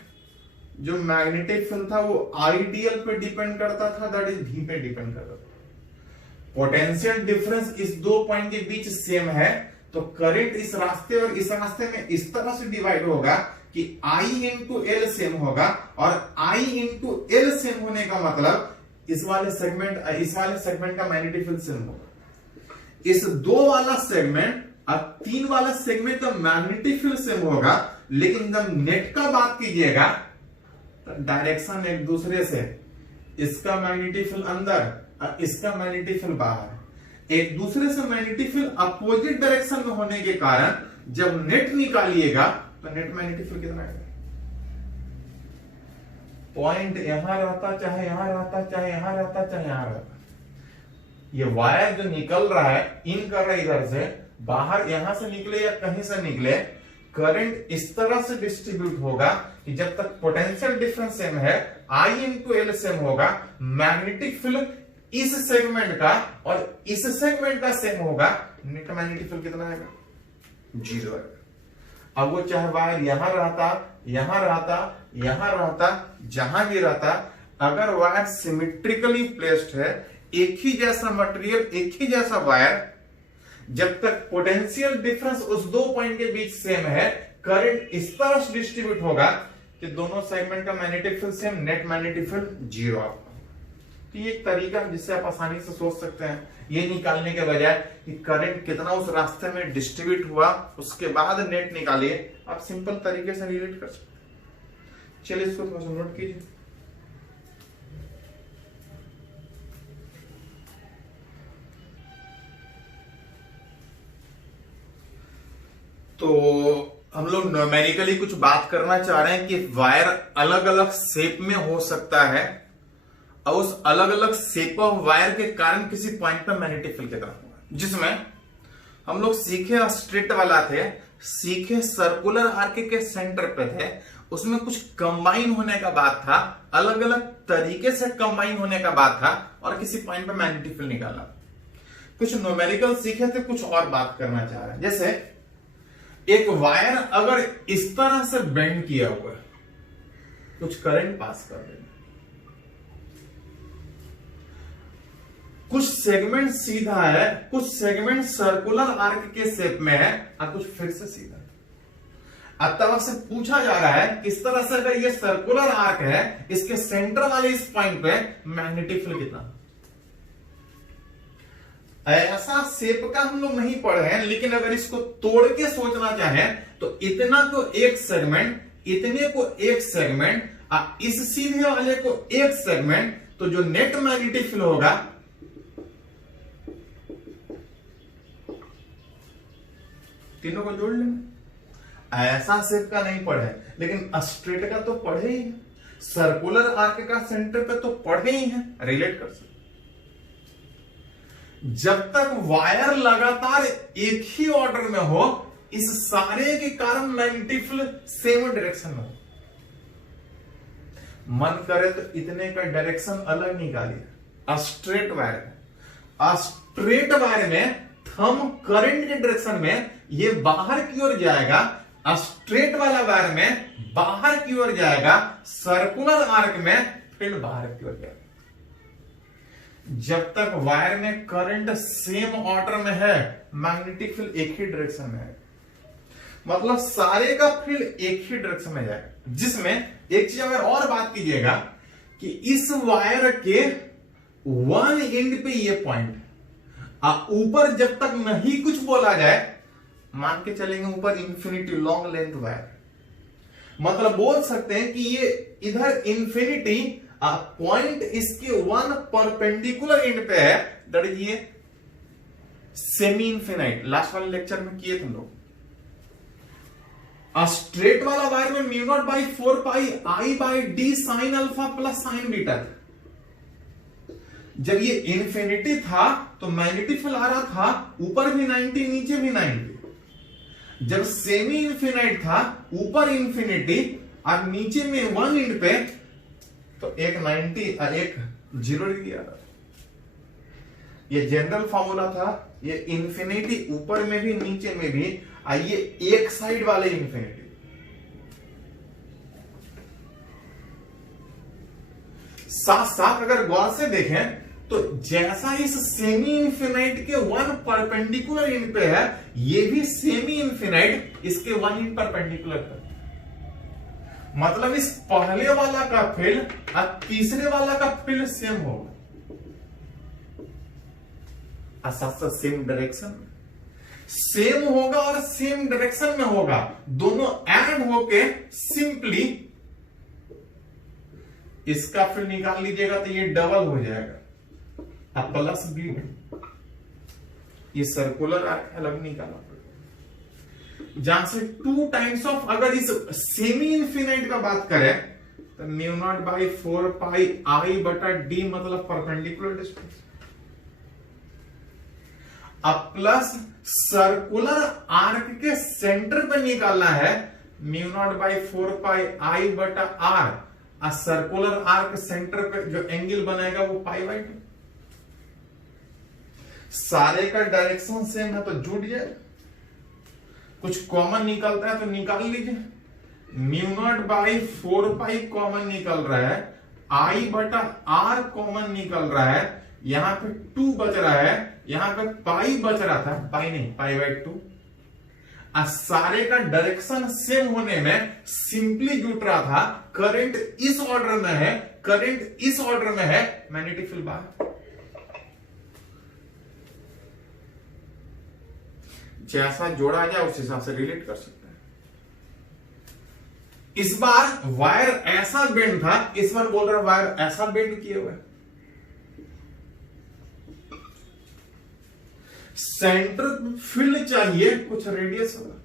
जो मैग्नेटिक फील्ड था वो आइडियल पे डिपेंड करता था, दैट इज V पे डिपेंड करता था। पोटेंशियल डिफरेंस इस दो पॉइंट के बीच सेम है तो करंट इस रास्ते और इस रास्ते में इस तरह से डिवाइड होगा कि I इंटू एल सेम होगा, और I इंटू एल सेम होने का मतलब इस वाले सेगमेंट का मैग्नेटिक फील्ड सेम होगा। इस दो वाला सेगमेंट और तीन वाला सेगमेंट का मैग्नेटिक फील्ड सेम होगा, लेकिन जब नेट का बात कीजिएगा तो डायरेक्शन एक दूसरे से, इसका मैग्नेटिक फील्ड अंदर और इसका मैग्नेटिक फील्ड बाहर, एक दूसरे से मैग्नेटिक फील्ड अपोजिट डायरेक्शन में होने के कारण जब नेट निकालिएगा तो नेट मैग्नेटिक फील्ड कितना है, पॉइंट यहां रहता चाहे यहां रहता चाहे यहां रहता चाहे यहां रहता, ये वायर जो निकल रहा है इन कर रहा है इधर से, बाहर यहां से निकले या कहीं से निकले, करंट इस तरह से डिस्ट्रीब्यूट होगा कि जब तक पोटेंशियल डिफरेंस सेम है, I इंटू एल सेम होगा, मैग्नेटिक फील्ड इस सेगमेंट का और इस सेगमेंट का सेम होगा, नेट मैग्नेटिक फील्ड कितना आएगा, 0 आएगा। अब वो चाहे वायर यहां रहता, यहां रहता, यहां रहता, जहां भी रहता, अगर वायर सिमेट्रिकली प्लेस्ड है, एक ही जैसा मटेरियल, एक ही जैसा वायर, जब तक पोटेंशियल डिफरेंस उस दो पॉइंट के बीच सेम है, करंट इस तरह से डिस्ट्रीब्यूट होगा कि दोनों सेगमेंट का magnetic field same, net magnetic field 0 आपका। तो ये एक तरीका जिससे आप आसानी से सोच सकते हैं, ये निकालने के बजाय कि करंट कितना उस रास्ते में डिस्ट्रीब्यूट हुआ, उसके बाद नेट निकालिए, आप सिंपल तरीके से रिलेट कर सकते हैं। चलिए इसको थोड़ा सा नोट कीजिए। तो हम लोग न्यूमेरिकली कुछ बात करना चाह रहे हैं कि वायर अलग अलग शेप में हो सकता है और उस अलग अलग शेप ऑफ वायर के कारण किसी पॉइंट पर मैग्नेटिक फील्ड कितना होगा, जिसमें हम लोग सीखे स्ट्रेट वाला थे, सीखे सर्कुलर आर्क के सेंटर पे थे, उसमें कुछ कंबाइन होने का बात था, अलग अलग तरीके से कंबाइन होने का बात था, और किसी पॉइंट पर मैग्नेटिक फील्ड निकाला। कुछ न्यूमेरिकल सीखे थे, कुछ और बात करना चाह रहे हैं। जैसे एक वायर अगर इस तरह से बेंड किया हुआ है, कुछ करंट पास कर देना, कुछ सेगमेंट सीधा है, कुछ सेगमेंट सर्कुलर आर्क के शेप में है, और कुछ फिर से सीधा है। अब तरह से पूछा जा रहा है किस तरह से, अगर ये सर्कुलर आर्क है, इसके सेंटर वाले इस पॉइंट पे मैग्नेटिक फील्ड कितना। ऐसा शेप का हम लोग नहीं पढ़े हैं, लेकिन अगर इसको तोड़ के सोचना चाहें तो इतना को एक सेगमेंट, इतने को एक सेगमेंट, इस सीधे वाले को एक सेगमेंट, तो जो नेट मैग्नेटिक फील्ड होगा तीनों को जोड़ लेंगे। ऐसा शेप का नहीं पढ़े, लेकिन स्ट्रेट का तो पढ़े ही है, सर्कुलर आर्क का सेंटर पे तो पढ़े ही है, रिलेट कर सकते। जब तक वायर लगातार एक ही ऑर्डर में हो, इस सारे के कारण मैग्नेटिक फील्ड सेम डायरेक्शन में हो। मन करे तो इतने का डायरेक्शन अलग निकालिए। स्ट्रेट वायर में थंब करंट के डायरेक्शन में ये बाहर की ओर जाएगा, स्ट्रेट वाला वायर में बाहर की ओर जाएगा, सर्कुलर आर्क में फील्ड बाहर की ओर जाएगा। जब तक वायर में करंट सेम ऑर्डर में है, मैग्नेटिक फील्ड एक ही डायरेक्शन में है, मतलब सारे का फील्ड एक ही डायरेक्शन में जाएगा। जिसमें एक चीज अगर और बात कीजिएगा कि इस वायर के वन एंड पे ये पॉइंट, ऊपर जब तक नहीं कुछ बोला जाए, मान के चलेंगे ऊपर इंफिनिटी लॉन्ग लेंथ वायर, मतलब बोल सकते हैं कि ये इधर इंफिनिटी पॉइंट इसके वन परपेंडिकुलर एंड पे है, दैट इज ये सेमी इंफिनाइट। लास्ट वाले लेक्चर में किए तुम लोग। स्ट्रेट वाला वायर में mu naught by 4 pi I by D sine alpha plus sign beta. जब ये इंफिनिटी था तो मैग्नेटिक फील्ड आ रहा था ऊपर भी 90 नीचे भी 90। जब सेमी इंफिनाइट था ऊपर इंफिनिटी और नीचे में वन एंड पे, तो एक 90 और एक 0 डिग्री आ रहा। ये जनरल फॉर्मूला था, ये इंफिनिटी ऊपर में भी नीचे में भी, आइए एक साइड वाले इंफिनिटी। साथ साथ अगर गौर से देखें तो जैसा इस सेमी इंफिनाइट के वन परपेंडिकुलर एंड पे है, ये भी सेमी इंफिनाइट इसके वन एंड परपेंडिकुलर पे। मतलब इस पहले वाला का फील्ड और तीसरे वाला का फील्ड सेम होगा, साथ सेम डायरेक्शन सेम होगा और सेम डायरेक्शन में होगा। दोनों ऐड होके सिंपली इसका फील्ड निकाल लीजिएगा तो ये डबल हो जाएगा, अब प्लस बी। ये सर्कुलर आर्क अलग निकाला, जहां से 2 टाइम्स ऑफ, अगर इस सेमी इंफिनाइट का बात करें तो mu naught by 4 pi I बटा डी, मतलब परपेंडिकुलर डिस्टेंस। अब प्लस सर्कुलर आर्क के सेंटर पे निकालना है mu naught by 4 pi I बटा आर, और सर्कुलर आर्क सेंटर पे जो एंगल बनेगा वो पाई बाई 2। सारे का डायरेक्शन सेम है तो जुड़ जाए, कुछ कॉमन निकलता है तो निकाल लीजिए। Mu naught by 4 pi common निकल रहा है, आई बटा आर कॉमन निकल रहा है, यहां पे 2 बच रहा है, यहां पे पाई बच रहा था, पाई नहीं पाई बाई 2। सारे का डायरेक्शन सेम होने में सिंपली जुट रहा था, करंट इस ऑर्डर में है, करंट इस ऑर्डर में है, मैग्नेटिक फील्ड बाहर। जैसा जोड़ा जाए उस हिसाब से रिलेट कर सकते हैं। इस बार वायर ऐसा बेंड था, इस बार बोल रहा है वायर ऐसा बेंड किए हुए। सेंटर फील्ड चाहिए, कुछ रेडियस होगा।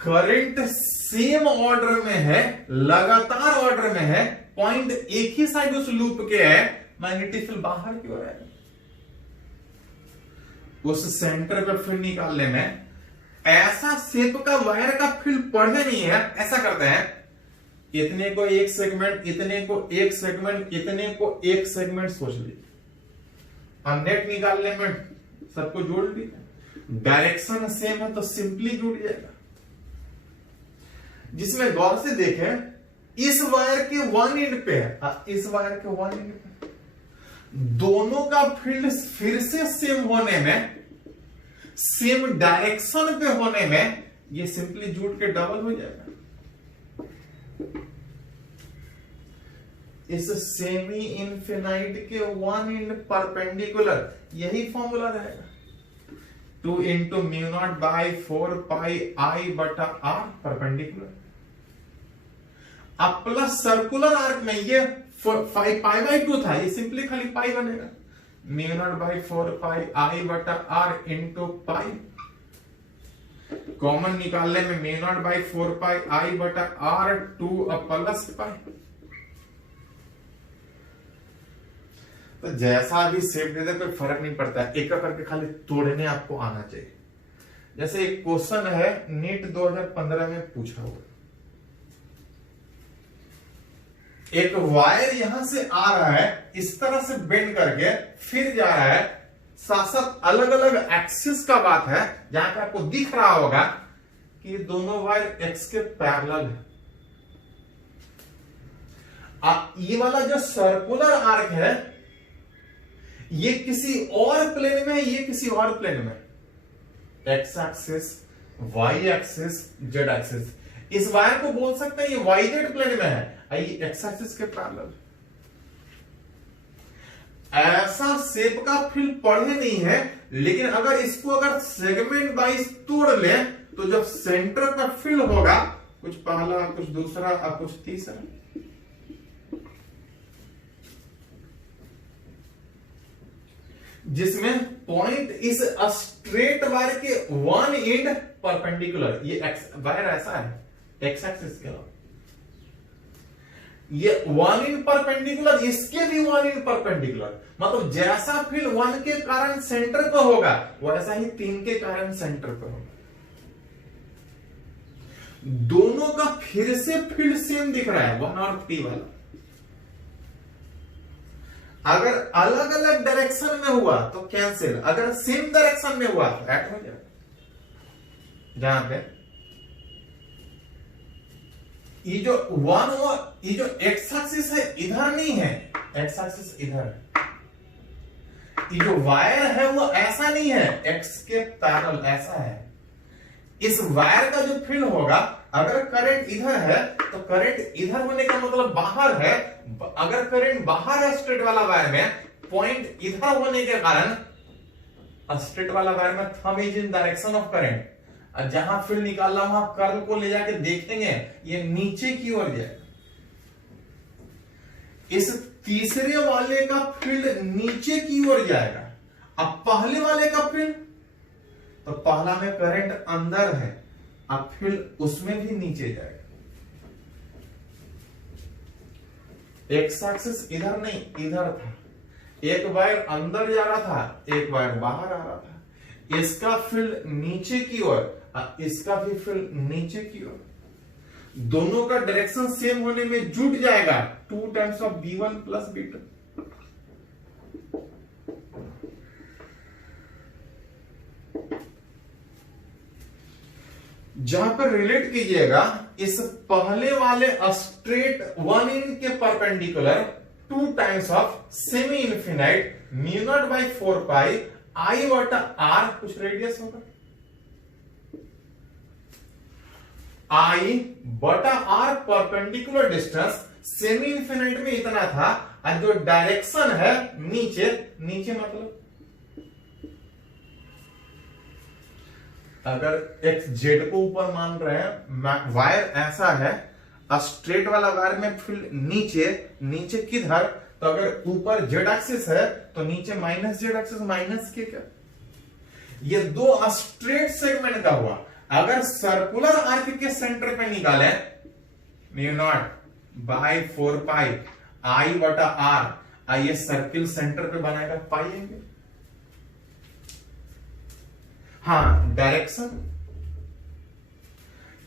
करंट सेम ऑर्डर में है, लगातार ऑर्डर में है, पॉइंट एक ही साइड उस लूप के है, मैग्नेटिक फील्ड बाहर की ओर है। उस सेंटर पे फील्ड निकालने में ऐसा शेप का वायर का फील्ड पढ़ने नहीं है। ऐसा करते हैं, इतने को एक सेगमेंट, इतने को एक सेगमेंट, इतने को एक सेगमेंट सोच लीजिए, और नेट निकालने में सबको जोड़ लीजिए। डायरेक्शन सेम है तो सिंपली जुड़ जाएगा। जिसमें गौर से देखें, इस वायर के वन एंड पे है, इस वायर के वन एंड पे, दोनों का फील्ड फिर से सेम होने में, सेम डायरेक्शन पे होने में, ये सिंपली जुट के डबल हो जाएगा। इस सेमी इंफिनाइट के वन एंड परपेंडिकुलर, यही फॉर्मूला रहेगा, 2 into mu naught by 4 pi I बटा आर परपेंडिकुलर। अब प्लस सर्कुलर आर्क में ये 5 पाई बाई 2 था, ये सिंपली खाली पाई बनेगा। Mu naught by 4 pi I बटा आर इंटू पाई। कॉमन निकालने में mu naught by 4 pi I बटा आर टू प्लस पाई। तो जैसा भी शेप दे दे कोई फर्क नहीं पड़ता है, एक करके खाली तोड़ने आपको आना चाहिए। जैसे एक क्वेश्चन है नीट 2015 में पूछा हुआ, एक वायर यहां से आ रहा है इस तरह से बेंड करके फिर जा रहा है, साथ साथ अलग अलग एक्सिस का बात है, जहां पे आपको दिख रहा होगा कि दोनों वायर एक्स के पैरेलल है। ये वाला जो सर्कुलर आर्क है ये किसी और प्लेन में है, ये किसी और प्लेन में, X axis, Y axis, Z axis. इस वायर को बोल सकते हैं ये वाई जेड प्लेन में है, ये एक्स एक्सिस के पैरेलल। ऐसा शेप का फील पढ़े नहीं है, लेकिन अगर इसको अगर सेगमेंट वाइज तोड़ ले तो जब सेंटर का फील होगा, कुछ पहला कुछ दूसरा और कुछ तीसरा, जिसमें पॉइंट इस स्ट्रेट वायर के वन एंड परपेंडिकुलर, ये एक्स वायर ऐसा है एक्स एक्सिस के, ये वन इन परपेंडिकुलर, इसके भी वन इन परपेंडिकुलर, मतलब जैसा फील वन के कारण सेंटर पे होगा वैसा ही तीन के कारण सेंटर पे होगा। दोनों का फिर से फील्ड सेम दिख रहा है, 1 और 3 वाला। अगर अलग अलग डायरेक्शन में हुआ तो कैंसिल, अगर सेम डायरेक्शन में हुआ तो ऐड हो जाएगा। जहां पे ये जो वन और ये जो एक्स एक्सिस है इधर नहीं है, एक्स एक्सिस इधर है। ये जो वायर है वो ऐसा नहीं है, एक्स के पैरेलल ऐसा है। इस वायर का जो फील्ड होगा, अगर करंट इधर है तो करंट इधर होने का मतलब बाहर है। अगर करंट बाहर है स्ट्रेट वाला वायर में, पॉइंट इधर होने के कारण स्ट्रेट वाला वायर में thumb is in direction of current, जहां फील्ड निकालना वहां कर्व को ले जाके देखेंगे ये नीचे की ओर जाएगा। इस तीसरे वाले का फील्ड नीचे की ओर जाएगा। अब पहले वाले का फील्ड, तो पहला में करंट अंदर है, अब फील्ड उसमें भी नीचे जाएगा। एक्स एक्सिस इधर नहीं इधर था, एक वायर अंदर जा रहा था, एक वायर बाहर आ रहा था। इसका फील्ड नीचे की ओर, इसका भी फील्ड नीचे की ओर, दोनों का डायरेक्शन सेम होने में जुट जाएगा, 2 times of B1 plus B2। जहां पर रिलेट कीजिएगा, इस पहले वाले स्ट्रेट वन इन के perpendicular 2 times of semi infinite mu naught by 4 pi I बटा आर, कुछ रेडियस होगा, आई बटा R perpendicular distance semi infinite में इतना था, और जो डायरेक्शन है नीचे, नीचे मतलब अगर एक्स जेड को ऊपर मान रहे हैं, वायर ऐसा है, स्ट्रेट वाला वायर में फील्ड नीचे, नीचे किधर, तो अगर ऊपर जेड एक्सिस है तो नीचे माइनस जेड एक्सिस, माइनस के क्या, ये दो स्ट्रेट सेगमेंट का हुआ। अगर सर्कुलर आर्क के सेंटर पे निकाले mu naught by 4 pi I बटा आर, आइए सर्किल सेंटर पे बनाएगा पाएंगे। हाँ, डायरेक्शन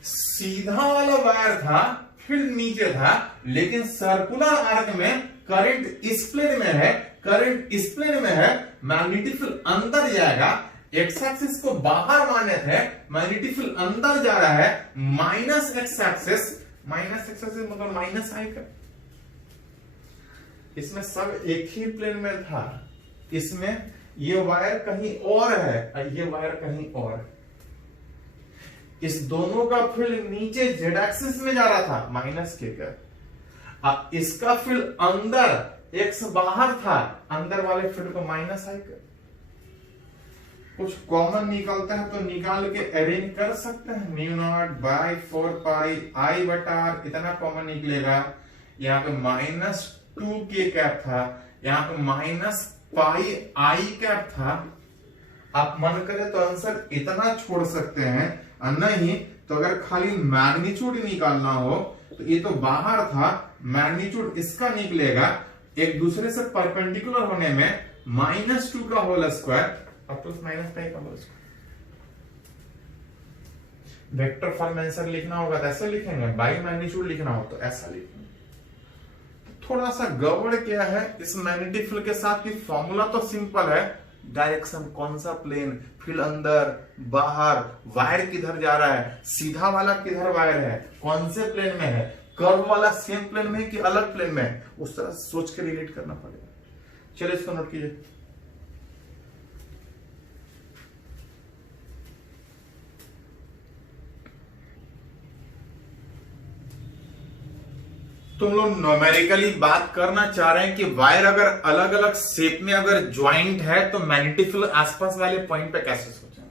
सीधा वाला वायर था, फील्ड नीचे था, लेकिन सर्कुलर आर्क में करंट इस प्लेन में है, करंट इस प्लेन में है, मैग्नेटिक फील्ड अंदर जाएगा। एक्स एक्सिस को बाहर माने थे, मैग्नेटिक फील्ड अंदर जा रहा है, minus x axis, minus x axis मतलब माइनस आई का। इसमें सब एक ही प्लेन में था, इसमें ये वायर कहीं और है, ये वायर कहीं और है। इस दोनों का फील्ड नीचे जेड एक्सिस में जा रहा था, माइनस के का। इसका फील्ड अंदर, एक्स बाहर था, अंदर वाले फील्ड को माइनस आई का। कुछ कॉमन निकलता है तो निकाल के अरेंज कर सकते हैं। Mu naught by 4 pi I बटा आर, इतना कॉमन निकलेगा। यहाँ पे -2 के कैप था, यहाँ पे पाई आई कैप था। आप मन करे तो आंसर इतना छोड़ सकते हैं, और नहीं तो अगर खाली मैग्नीट्यूड निकालना हो तो ये तो बाहर था, मैग्नीट्यूड इसका निकलेगा, एक दूसरे से परपेंडिकुलर होने में -2 का होल स्क्वायर और प्लस -5 का होल स्क्वायर। वेक्टर फॉर्म में आंसर लिखना होगा तो ऐसा लिखेंगे, बाई मैग्नीट्यूड लिखना हो तो ऐसा लिखेंगे। थोड़ा सा गड़बड़ क्या है इस मैग्नेटिक फील्ड के साथ, की फॉर्मूला तो सिंपल है, डायरेक्शन कौन सा प्लेन, फील्ड अंदर बाहर, वायर किधर जा रहा है, सीधा वाला किधर वायर है, कौन से प्लेन में है, कर्व वाला सेम प्लेन में है कि अलग प्लेन में है, उस तरह सोच के रिलेट करना पड़ेगा। चलिए इसको नोट कीजिए। तुम लोग न्यूमेरिकली बात करना चाह रहे हैं कि वायर अगर अलग अलग शेप में अगर ज्वाइंट है तो मैग्नेटिक फील्ड आसपास वाले पॉइंट पे कैसे सोचें।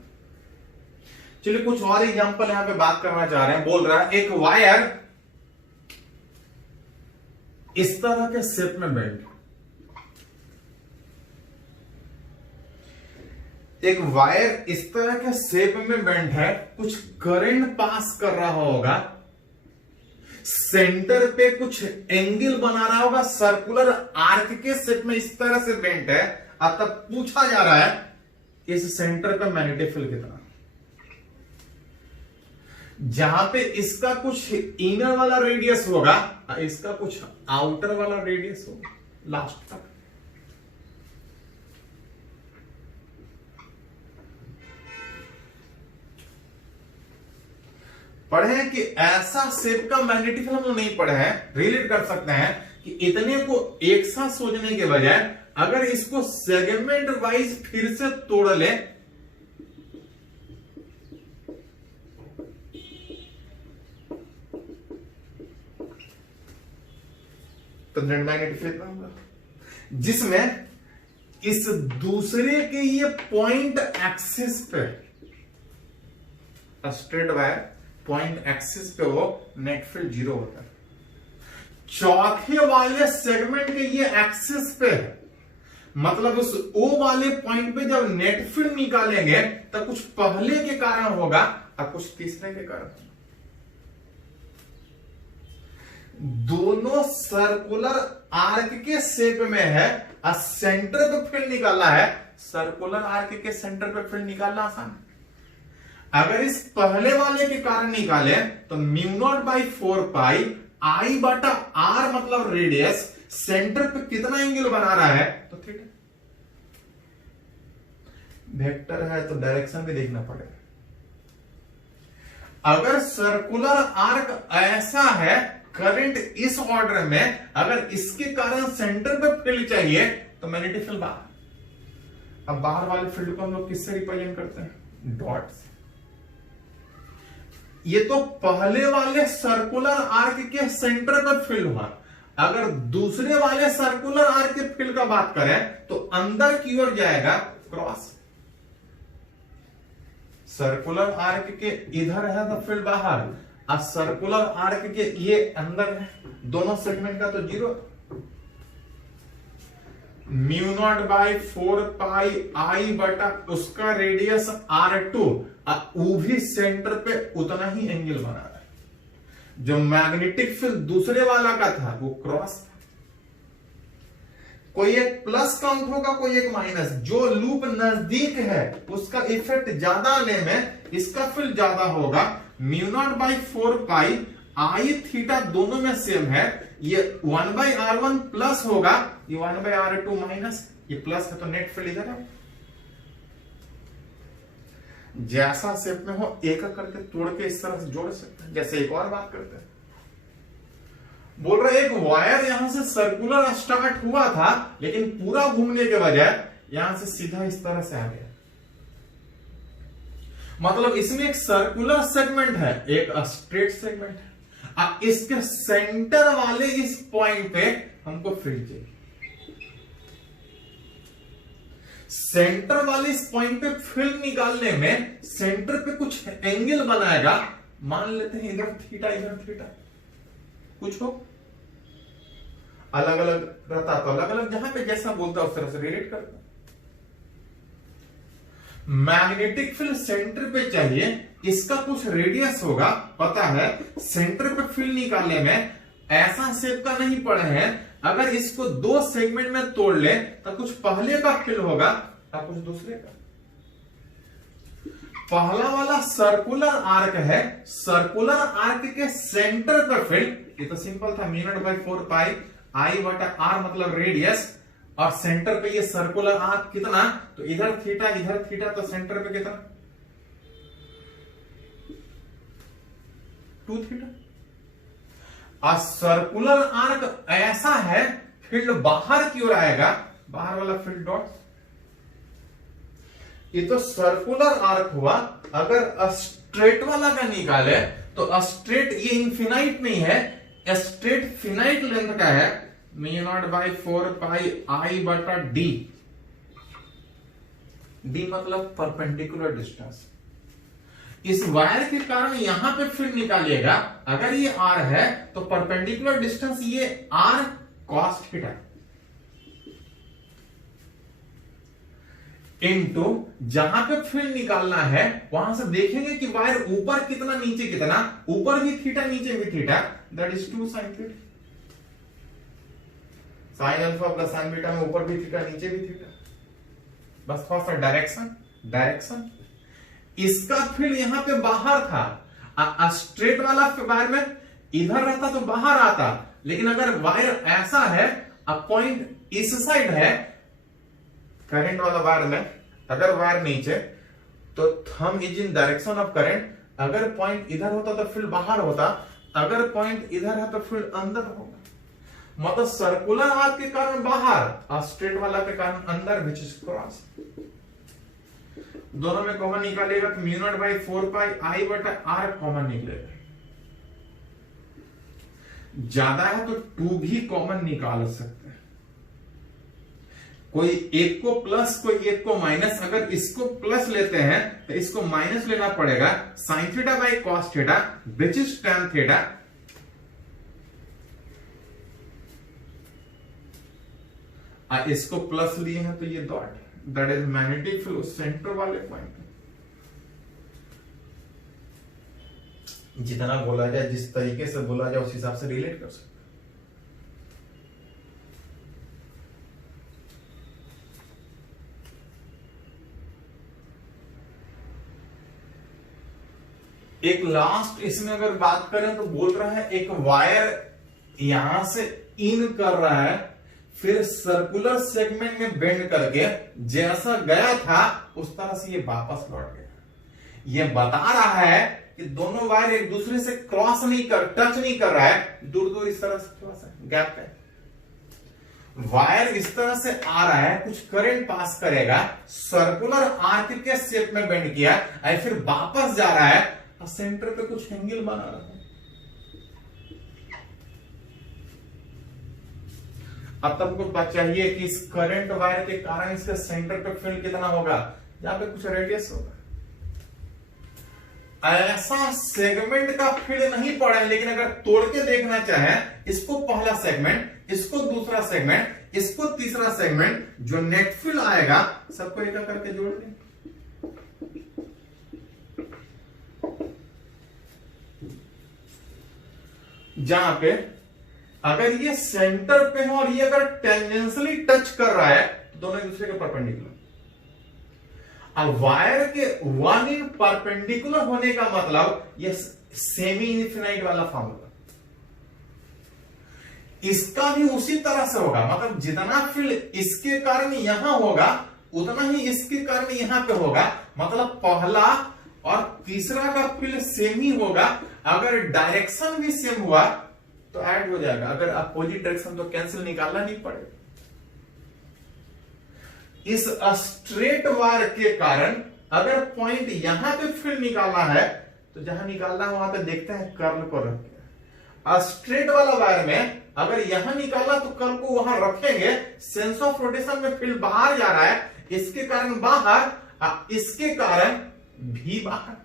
चलिए कुछ और एग्जांपल यहां पे बात करना चाह रहे हैं। बोल रहा है एक वायर इस तरह के शेप में बेंड, एक वायर इस तरह के शेप में बेंड है, कुछ करंट पास कर रहा होगा, सेंटर पे कुछ एंगल बना रहा होगा, सर्कुलर आर्क के शेप में इस तरह से बेंट है, अब तक पूछा जा रहा है इस सेंटर पे मैग्नेटिक फील्ड कितना, जहां पे इसका कुछ इनर वाला रेडियस होगा, इसका कुछ आउटर वाला रेडियस होगा लास्ट तक। पढ़े हैं कि ऐसा शेप का मैग्नेटिक फील्ड हम लोग नहीं पढ़े हैं, रिलेट कर सकते हैं कि इतने को एक साथ सोचने के बजाय अगर इसको सेगमेंट वाइज फिर से तोड़ ले तो नेट मैग्नेटिक फील्ड होगा, जिसमें इस दूसरे के ये पॉइंट एक्सिस पे स्ट्रेट वायर पॉइंट एक्सिस पे वो नेट फील्ड 0 होता है, चौथे वाले सेगमेंट के ये एक्सिस पे है, मतलब उस ओ वाले पॉइंट पे जब नेट फील्ड निकालेंगे तो कुछ पहले के कारण होगा और कुछ तीसरे के कारण। दोनों सर्कुलर आर्क के शेप में है और सेंटर पे फील्ड निकालना है, सर्कुलर आर्क के सेंटर पे फील्ड निकालना आसान है। अगर इस पहले वाले के कारण निकाले तो μ0/4 I बटा R मतलब रेडियस, सेंटर पे कितना एंगल बना रहा है तो थीटा। वेक्टर है तो डायरेक्शन भी देखना पड़ेगा। अगर सर्कुलर आर्क ऐसा है, करंट इस ऑर्डर में, अगर इसके कारण सेंटर पे फील्ड चाहिए तो मैग्नेटिक फील्ड बाहर। अब बाहर वाले फील्ड को हम लोग किससे रिप्रेजेंट करते हैं? डॉट से। ये तो पहले वाले सर्कुलर आर्क के सेंटर पे फील्ड हुआ। अगर दूसरे वाले सर्कुलर आर्क के फील्ड का बात करें तो अंदर की ओर जाएगा क्रॉस। सर्कुलर आर्क के इधर है तो फील्ड बाहर, और सर्कुलर आर्क के ये अंदर है, दोनों सेगमेंट का तो 0। μ0/4 I बटा उसका रेडियस R2, वो भी सेंटर पे उतना ही एंगल बना रहा है। जो मैग्नेटिक फील्ड दूसरे वाला का था वो क्रॉस था। कोई एक प्लस काउंट होगा, कोई एक माइनस। जो लूप नजदीक है उसका इफेक्ट ज्यादा आने में इसका फील्ड ज्यादा होगा। μ0/4 I थीटा दोनों में सेम है। ये 1/r1 प्लस होगा, ये 1/r2 माइनस, ये प्लस है तो नेट फील्ड इधर है। जैसा शेप में हो एक करके तोड़ के इस तरह से जोड़ सकते हैं। जैसे एक और बात करते हैं, बोल रहे एक वायर यहां से सर्कुलर स्टार्ट हुआ था, लेकिन पूरा घूमने के बजाय यहां से सीधा इस तरह से आ गया। मतलब इसमें एक सर्कुलर सेगमेंट है, एक स्ट्रेट सेगमेंट है। अब इसके सेंटर वाले इस पॉइंट पे हमको फील्ड चाहिए। सेंटर वाले इस पॉइंट पे फील्ड निकालने में सेंटर पे कुछ एंगल बनाएगा। मान लेते हैं इधर थीटा, इधर थीटा कुछ हो। अलग अलग रहता तो अलग अलग, जहां पे जैसा बोलता उस तरह से रिलेट करता। मैग्नेटिक फील्ड सेंटर पे चाहिए, इसका कुछ रेडियस होगा, पता है सेंटर पे फील्ड निकालने में ऐसा शेप का नहीं पड़े हैं, अगर इसको दो सेगमेंट में तोड़ ले तो कुछ पहले का फील्ड होगा और कुछ दूसरे का। पहला वाला सर्कुलर आर्क है, सर्कुलर आर्क के सेंटर पर फील्ड, ये तो सिंपल था, μ0/4 पाई I/r मतलब रेडियस, और सेंटर पे ये सर्कुलर आर्क कितना, तो इधर थीटा, तो सेंटर पे कितना 2 थीटा। और सर्कुलर आर्क ऐसा है, फील्ड बाहर की ओर आएगा, बाहर वाला फील्ड डॉट, ये तो सर्कुलर आर्क हुआ। अगर स्ट्रेट वाला का निकाले तो स्ट्रेट ये इनफिनाइट नहीं है, स्ट्रेट फिनाइट लेंथ का है, μ0/4 पाई I/d, d मतलब परपेंडिकुलर डिस्टेंस। इस वायर के कारण यहां पे फील्ड निकालिएगा, अगर ये r है तो परपेंडिकुलर डिस्टेंस ये r cos थीटा इनटू जहां पे फील्ड निकालना है वहां से देखेंगे कि वायर ऊपर कितना नीचे कितना, ऊपर भी थीटा नीचे भी theta, that is 2 sin theta. Sine alpha plus sign beta में ऊपर भी थीटा नीचे भी थीटा, बस थोड़ा सा डायरेक्शन। इसका फील्ड यहां पे बाहर था, स्ट्रेट वाला वायर में इधर रहता तो बाहर आता, लेकिन अगर वायर ऐसा है, अब पॉइंट इस साइड है करंट वाला वायर में, अगर वायर नीचे तो thumb is in direction of current, अगर पॉइंट इधर होता तो फील्ड बाहर होता, अगर पॉइंट इधर है तो फील्ड अंदर होगा। मतलब सर्कुलर आर्क के कारण बाहर और स्ट्रेट वाला के कारण अंदर, विच इज क्रॉस। दोनों में कॉमन निकालेगा तो μ0/4 पाई I/r कॉमन निकलेगा, ज्यादा है तो 2 भी कॉमन निकाल सकते हैं, कोई एक को प्लस कोई एक को माइनस, अगर इसको प्लस लेते हैं तो इसको माइनस लेना पड़ेगा, sin θ cos θ which is tan θ। इसको प्लस लिए हैं तो ये dot, that is magnetic field centre वाले पॉइंट। जितना बोला जाए, जिस तरीके से बोला जाए उस हिसाब से रिलेट कर सकते। एक लास्ट इसमें अगर बात करें तो बोल रहा है एक वायर यहां से इन कर रहा है, फिर सर्कुलर सेगमेंट में बेंड करके जैसा गया था उस तरह से ये वापस लौट गया। ये बता रहा है कि दोनों वायर एक दूसरे से क्रॉस नहीं कर, टच नहीं कर रहा है, दूर दूर इस तरह से थोड़ा सा गैप है। वायर इस तरह से आ रहा है, कुछ करंट पास करेगा, सर्कुलर आर्क के शेप में बेंड किया, और फिर वापस जा रहा है और सेंटर पे कुछ एंगल बना रहा है। अब तुमको पता चाहिए कि इस करंट वायर के कारण इसके सेंटर पे फील्ड कितना होगा, यहां पे कुछ रेडियस होगा। ऐसा सेगमेंट का फील्ड नहीं पड़ा है, लेकिन अगर तोड़ के देखना चाहे, इसको पहला सेगमेंट, इसको दूसरा सेगमेंट, इसको तीसरा सेगमेंट, जो नेट फील्ड आएगा सबको एक करके जोड़ दें। जहां पे अगर ये सेंटर पे है और ये अगर टेंजेंशियली टच कर रहा है तो दोनों एक दूसरे के परपेंडिकुलर। अब वायर के वन इन परपेंडिकुलर होने का मतलब ये सेमी इनफिनाइट वाला फॉर्मूला, इसका भी उसी तरह से होगा। मतलब जितना फील्ड इसके कारण यहां होगा उतना ही इसके कारण यहां पे होगा। मतलब पहला और तीसरा का फील्ड सेम ही होगा। अगर डायरेक्शन भी सेम हुआ तो ऐड हो जाएगा, अगर अपोजिट डायरेक्शन तो कैंसिल निकालना नहीं पड़ेगा। इस स्ट्रेट वायर के कारण अगर पॉइंट यहां पे फील्ड निकालना है तो जहां निकालना है वहां पे देखते हैं कर्ल को रख के। स्ट्रेट वाला वायर में अगर यहां निकालना तो कर्ल को वहां रखेंगे। सेंस ऑफ रोटेशन में फील्ड बाहर जा रहा है, इसके कारण बाहर, इसके कारण भी बाहर।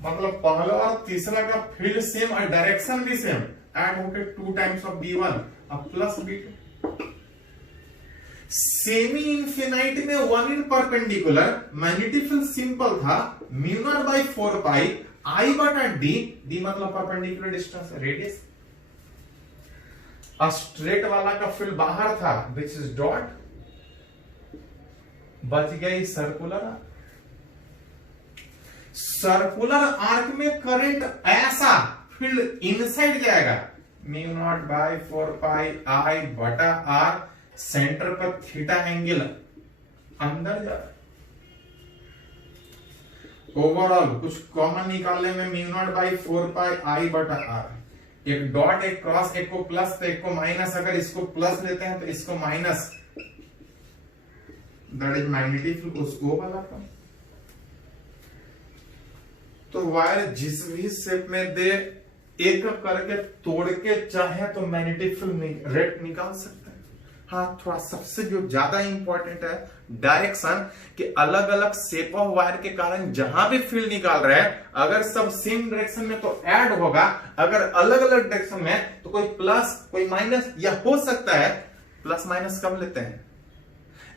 मतलब पहला और तीसरा का फील्ड सेम और डायरेक्शन भी सेम, ऐड होके 2 टाइम्स ऑफ B1 अब प्लस B2। सेमी इंफिनाइट में 1 इन परपेंडिकुलर, मैग्नेटिक फील्ड सिंपल था, mu naught by 4 pi I बटा d मतलब परपेंडिकुलर डिस्टेंस रेडियस। स्ट्रेट वाला का फील्ड बाहर था विच इज डॉट, बच गई सर्कुलर आर्क। सर्कुलर आर्क में करंट ऐसा फील्ड इनसाइड जाएगा, mu naught by 4 pi I बटा r, सेंटर पर थीटा एंगल अंदर जा रहा है। ओवरऑल कुछ कॉमन निकालने में mu naught by 4 pi I बटा r, एक डॉट एक क्रॉस, एक को प्लस तो एक को माइनस, अगर इसको प्लस लेते हैं तो इसको minus, that is magnetic field उस O वाला का। तो वायर जिस भी शेप में दे, एक करके तोड़ के चाहे तो मैग्नेटिक फील्ड रेट निकाल सकते हैं। हाँ, थोड़ा सबसे जो ज्यादा इंपॉर्टेंट है डायरेक्शन, कि अलग अलग शेप ऑफ वायर के कारण जहां भी फील्ड निकाल रहे हैं, अगर सब सेम डायरेक्शन में तो ऐड होगा, अगर अलग अलग डायरेक्शन में तो कोई प्लस कोई माइनस, या हो सकता है प्लस माइनस कब लेते हैं,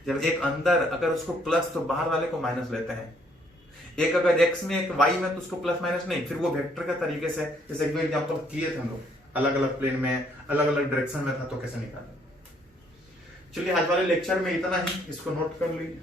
जब एक अंदर अगर उसको प्लस तो बाहर वाले को माइनस लेते हैं, एक अगर एक्स में एक वाई में तो उसको प्लस माइनस नहीं, फिर वो वेक्टर का तरीके से, जैसे एक एग्जांपल किए थे हम लोग, अलग अलग प्लेन में अलग अलग डायरेक्शन में था तो कैसे निकाला। चलिए आज वाले लेक्चर में इतना ही, इसको नोट कर लीजिए।